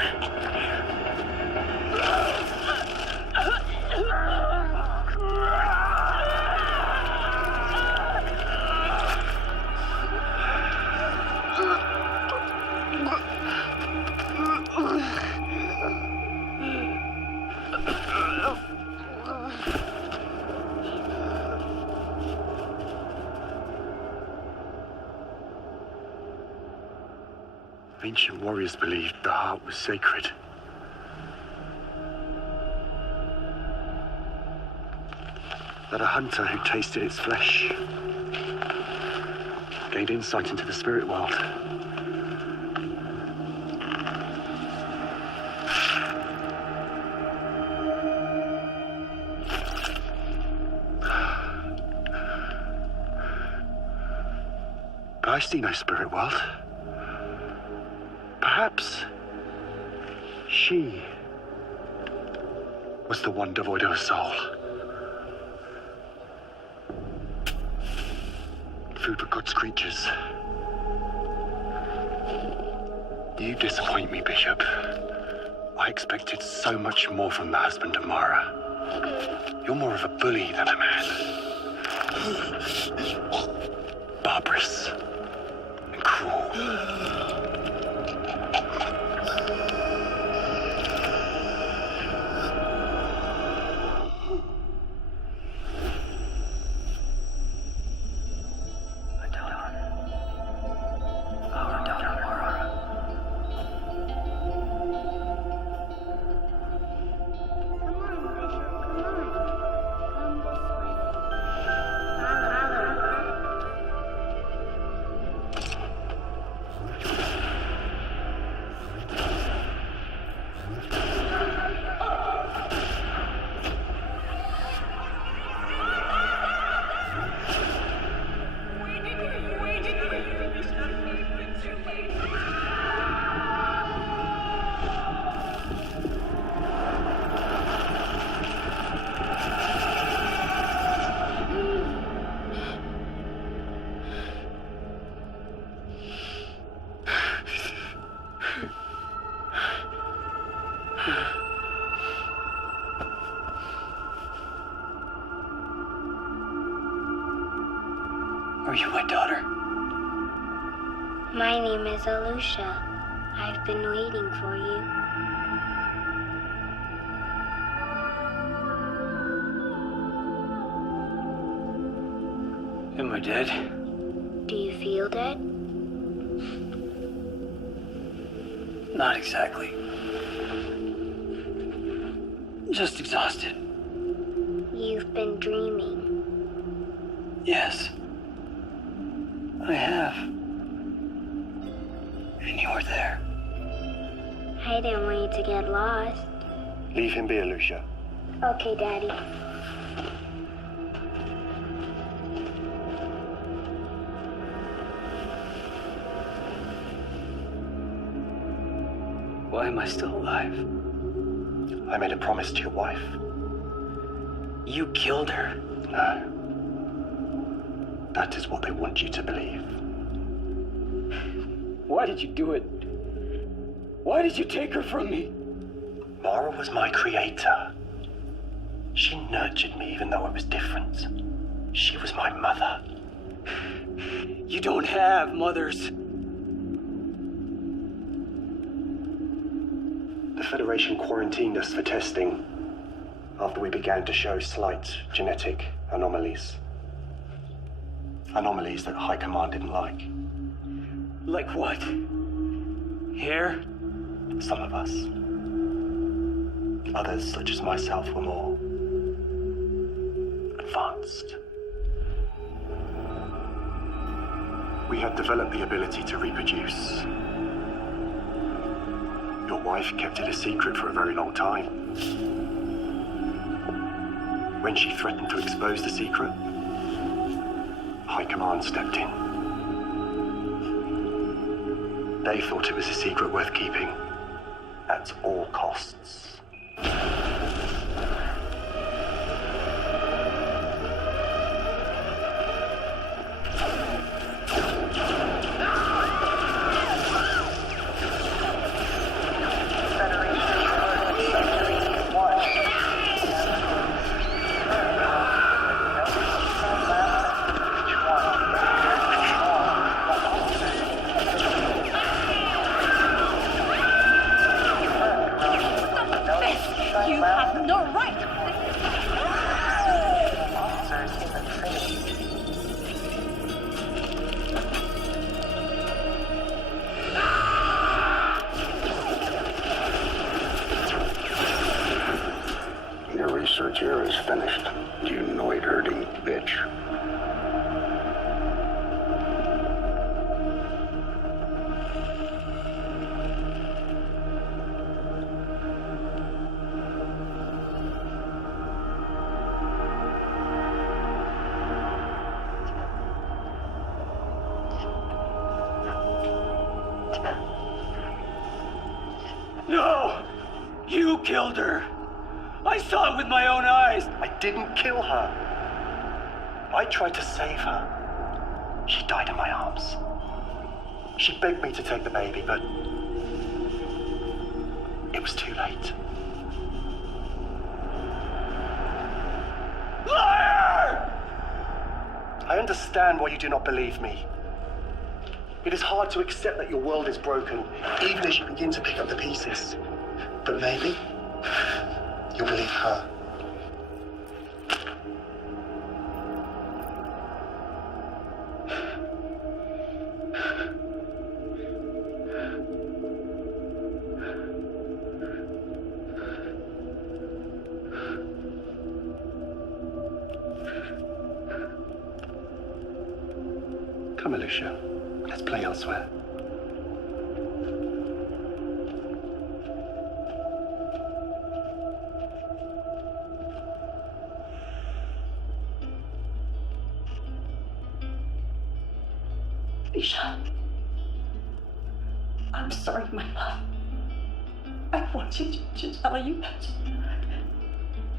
Ancient warriors believed the heart was sacred. That a hunter who tasted its flesh gained insight into the spirit world. But I see no spirit world. Perhaps she was the one devoid of a soul. Food for God's creatures. You disappoint me, Bishop. I expected so much more from the husband of Mara. You're more of a bully than a man. Barbarous and cruel. Are you my daughter? My name is Alusha. I've been waiting for you. Am I dead? Do you feel dead? Not exactly. Just exhausted. You've been dreaming. Yes. I have. And you were there. I didn't want you to get lost. Leave him be, Alusha. Okay, Daddy. Why am I still alive? I made a promise to your wife. You killed her. No. That is what they want you to believe. Why did you do it? Why did you take her from me? Mara was my creator. She nurtured me even though I was different. She was my mother. You don't have mothers. The Federation quarantined us for testing after we began to show slight genetic anomalies. Anomalies that High Command didn't like. Like what? Hair? Some of us. Others, such as myself, were more advanced. We had developed the ability to reproduce. Your wife kept it a secret for a very long time. When she threatened to expose the secret, High Command stepped in. They thought it was a secret worth keeping at all costs. No! You killed her! I saw it with my own eyes! I didn't kill her. I tried to save her. She died in my arms. She begged me to take the baby, but it was too late. Liar! I understand why you do not believe me. It is hard to accept that your world is broken, even as you begin to pick up the pieces. But maybe you'll believe her. Come, Alicia. Let's play elsewhere. Alicia, I'm sorry, my love. I wanted to tell you that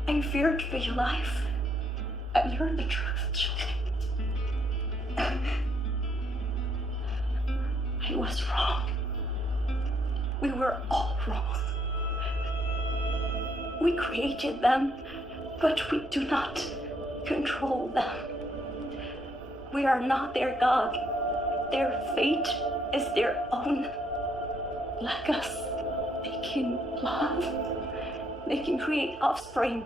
I feared for your life. I learned the truth. I was wrong. We were all wrong. We created them, but we do not control them. We are not their God. Their fate is their own. Like us, they can love. They can create offspring.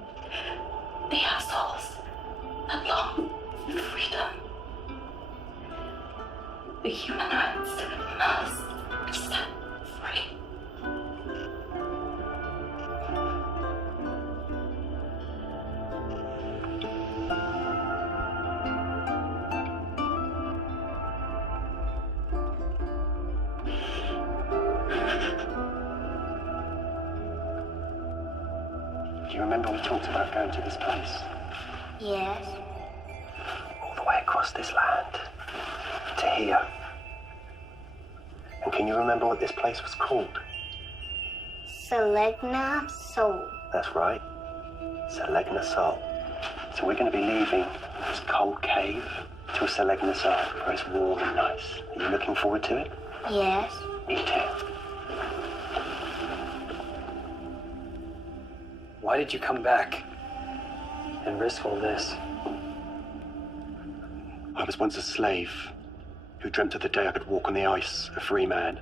They have souls that long for freedom. The human rights must be set free. Do you remember we talked about going to this place? Yes. All the way across this land. To here. And can you remember what this place was called? Mᴏᴠɪᴇ. That's right. Mᴏᴠɪᴇ. So we're going to be leaving this cold cave to Mᴏᴠɪᴇ, where it's warm and nice. Are you looking forward to it? Yes. Me too. Why did you come back and risk all this? I was once a slave who dreamt of the day I could walk on the ice, a free man.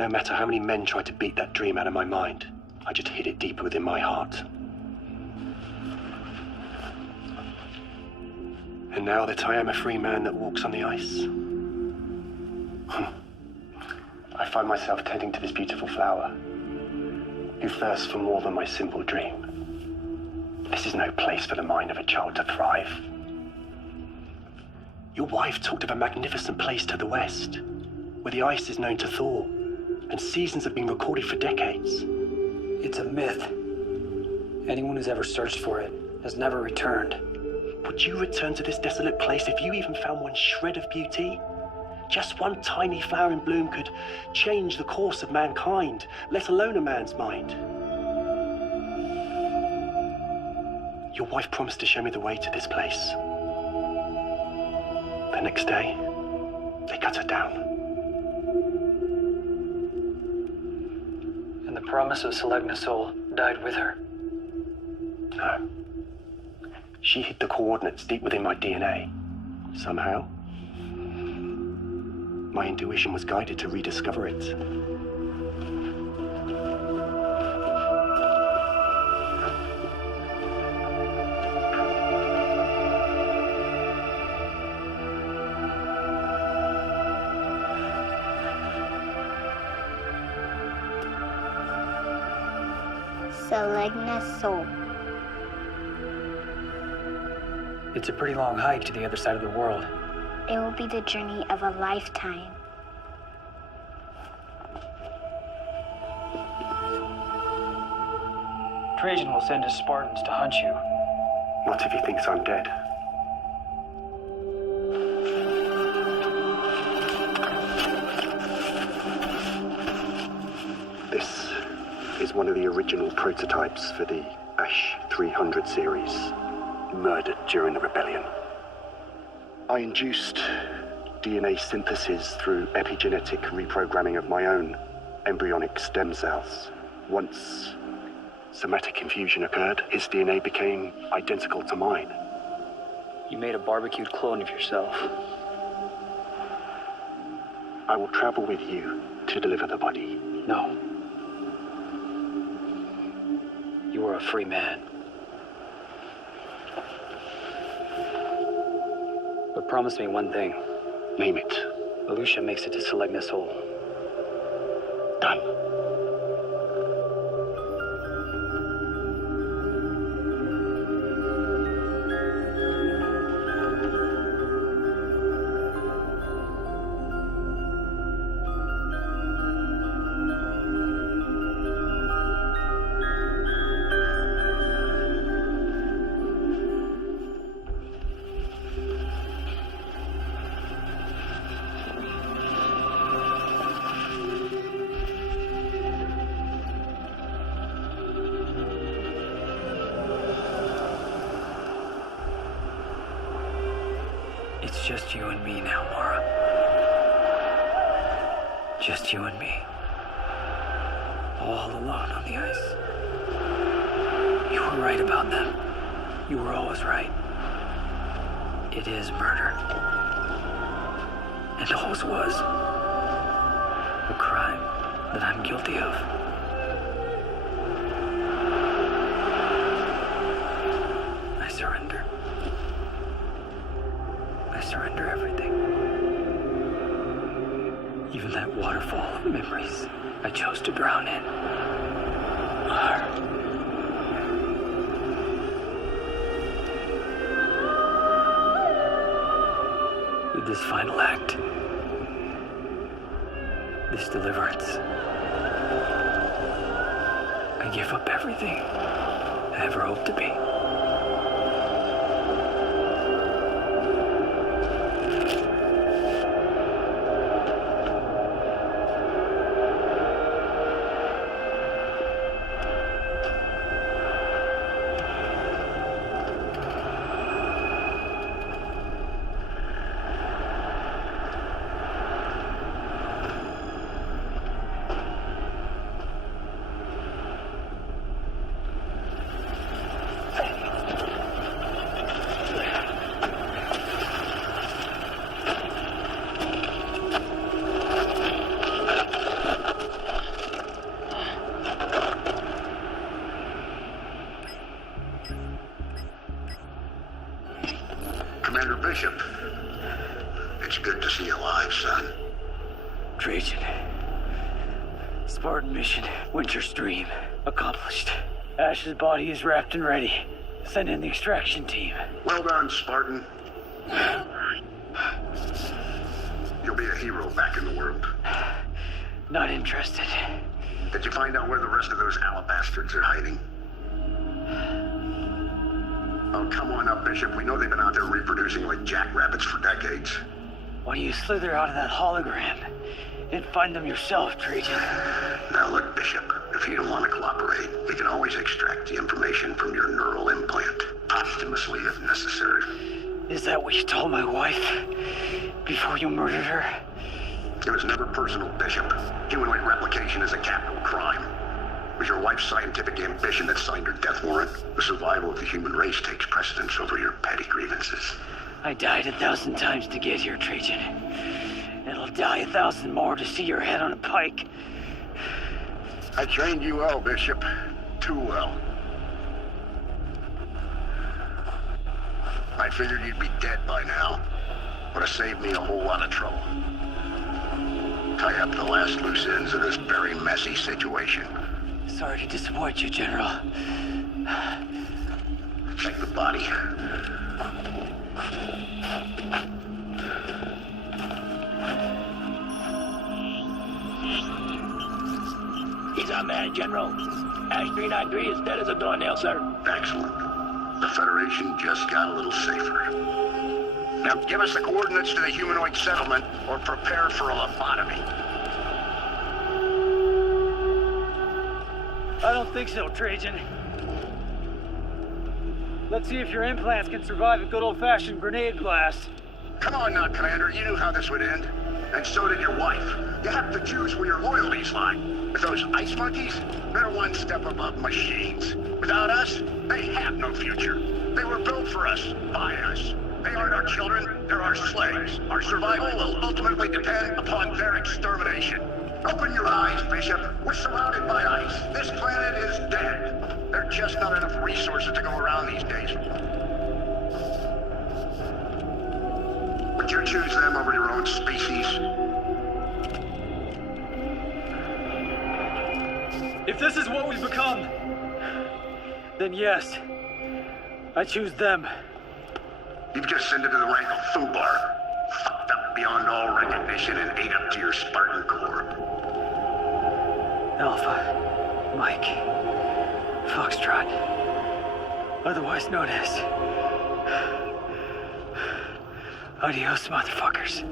No matter how many men tried to beat that dream out of my mind, I just hid it deep within my heart. And now that I am a free man that walks on the ice, I find myself tending to this beautiful flower, who thirsts for more than my simple dream. This is no place for the mind of a child to thrive. Your wife talked of a magnificent place to the west, where the ice is known to thaw, and seasons have been recorded for decades. It's a myth. Anyone who's ever searched for it has never returned. Would you return to this desolate place if you even found one shred of beauty? Just one tiny flower in bloom could change the course of mankind, let alone a man's mind. Your wife promised to show me the way to this place. The next day, they cut her down. And the promise of Mᴏᴠɪᴇ died with her. No. She hid the coordinates deep within my DNA. Somehow. My intuition was guided to rediscover it. Mᴏᴠɪᴇ. It's a pretty long hike to the other side of the world. It will be the journey of a lifetime. Trajan will send his Spartans to hunt you. Not if he thinks I'm dead. This is one of the original prototypes for the Ash 300 series, murdered during the rebellion. I induced DNA synthesis through epigenetic reprogramming of my own embryonic stem cells. Once somatic infusion occurred, his DNA became identical to mine. You made a barbecued clone of yourself. I will travel with you to deliver the body. No. You are a free man. But promise me one thing. Name it. Alusha makes it to Mᴏᴠɪᴇ. Done. It's just you and me now, Mara. Just you and me. All alone on the ice. You were right about them. You were always right. It is murder. It always was. A crime that I'm guilty of. I surrender. I surrender everything. Even that waterfall of memories I chose to drown in. With this final act, this deliverance, I give up everything I ever hoped to be. Commander Bishop, it's good to see you alive, son. Trajan. Spartan mission, Winter's Dream, accomplished. Ash's body is wrapped and ready. Send in the extraction team. Well done, Spartan. You'll be a hero back in the world. Not interested. Did you find out where the rest of those alabastards are hiding? Oh, come on up, Bishop. We know they've been out there reproducing like jackrabbits for decades. Why don't you slither out of that hologram and find them yourself, Trajan? Now look, Bishop, if you don't want to cooperate, we can always extract the information from your neural implant, posthumously if necessary. Is that what you told my wife before you murdered her? It was never personal, Bishop. Humanoid replication is a capital crime. It was your wife's scientific ambition that signed her death warrant. The survival of the human race takes precedence over your petty grievances. I died 1,000 times to get here, Trajan. And I'll die 1,000 more to see your head on a pike. I trained you well, Bishop. Too well. I figured you'd be dead by now. Would have saved me a whole lot of trouble. Tie up the last loose ends of this very messy situation. Sorry to disappoint you, General. Check the body. He's our man, General. Ash 393 is dead as a doornail, sir. Excellent. The Federation just got a little safer. Now give us the coordinates to the humanoid settlement, or prepare for a lobotomy. I don't think so, Trajan. Let's see if your implants can survive a good old-fashioned grenade blast. Come on now, Commander. You knew how this would end. And so did your wife. You have to choose where your loyalties lie. With those ice monkeys, they're one step above machines. Without us, they have no future. They were built for us, by us. They aren't our children, they're our slaves. Our survival will ultimately depend upon their extermination. Open your eyes, Bishop. We're surrounded by ice. This planet is dead. There are just not enough resources to go around these days. Would you choose them over your own species? If this is what we've become, then yes, I choose them. You've just ascended to the rank of Fubar, fucked up beyond all recognition and ate up to your Spartan core. Alpha, Mike, Foxtrot, otherwise known as... Adios, motherfuckers.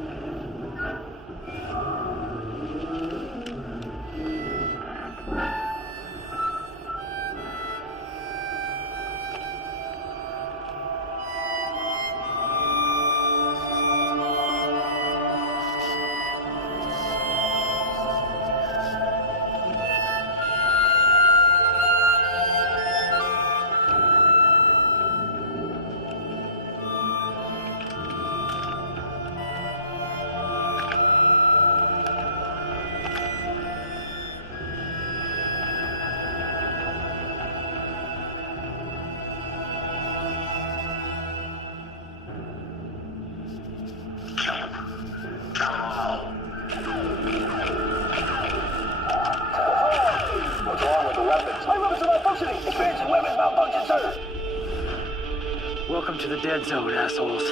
Welcome to the dead zone, assholes.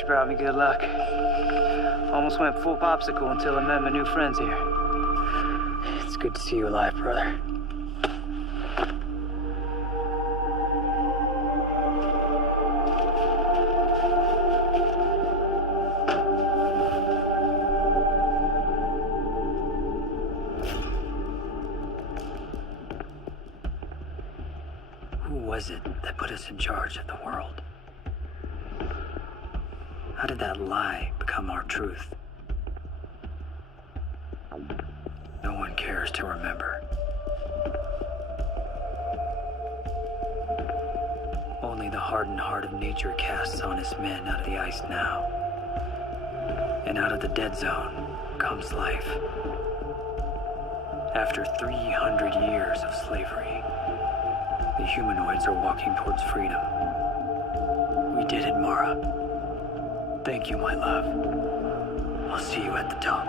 She brought me good luck. Almost went full popsicle until I met my new friends here. It's good to see you alive, brother. Who was it that put us in charge of the world? How did that lie become our truth? No one cares to remember. Only the hardened heart of nature casts honest men out of the ice now. And out of the dead zone comes life. After 300 years of slavery, the humanoids are walking towards freedom. We did it, Mara. Thank you, my love. I'll see you at the top.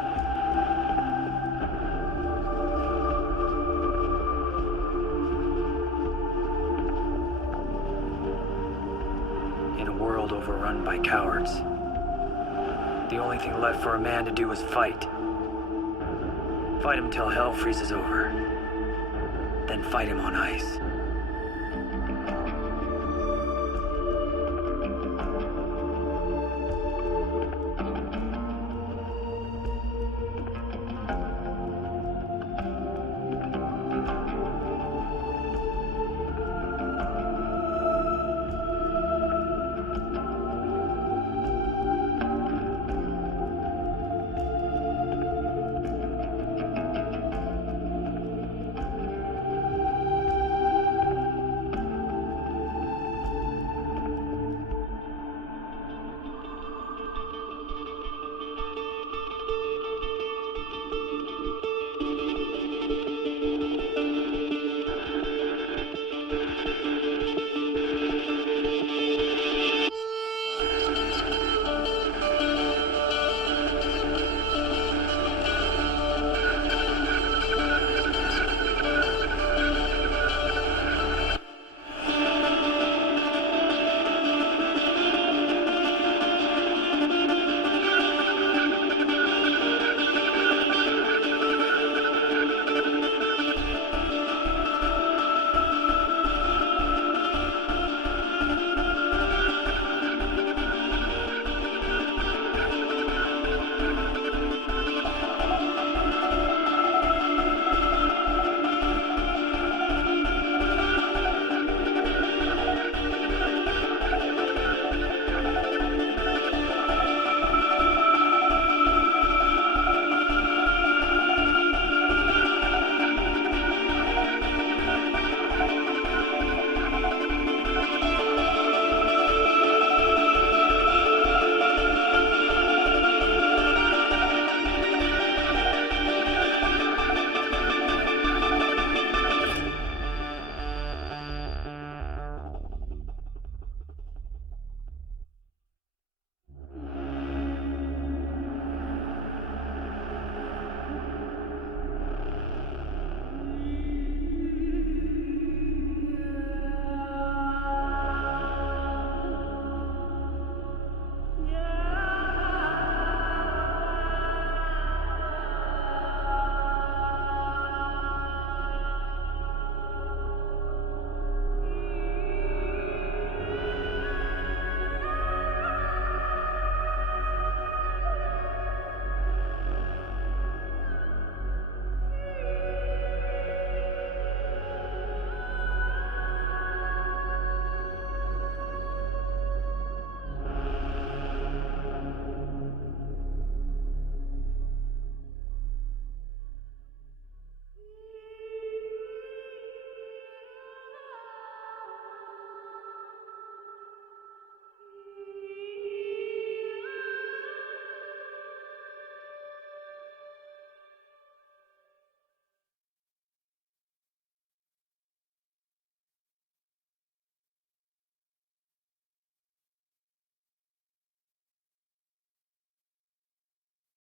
In a world overrun by cowards, the only thing left for a man to do is fight. Fight him till hell freezes over. Then fight him on ice.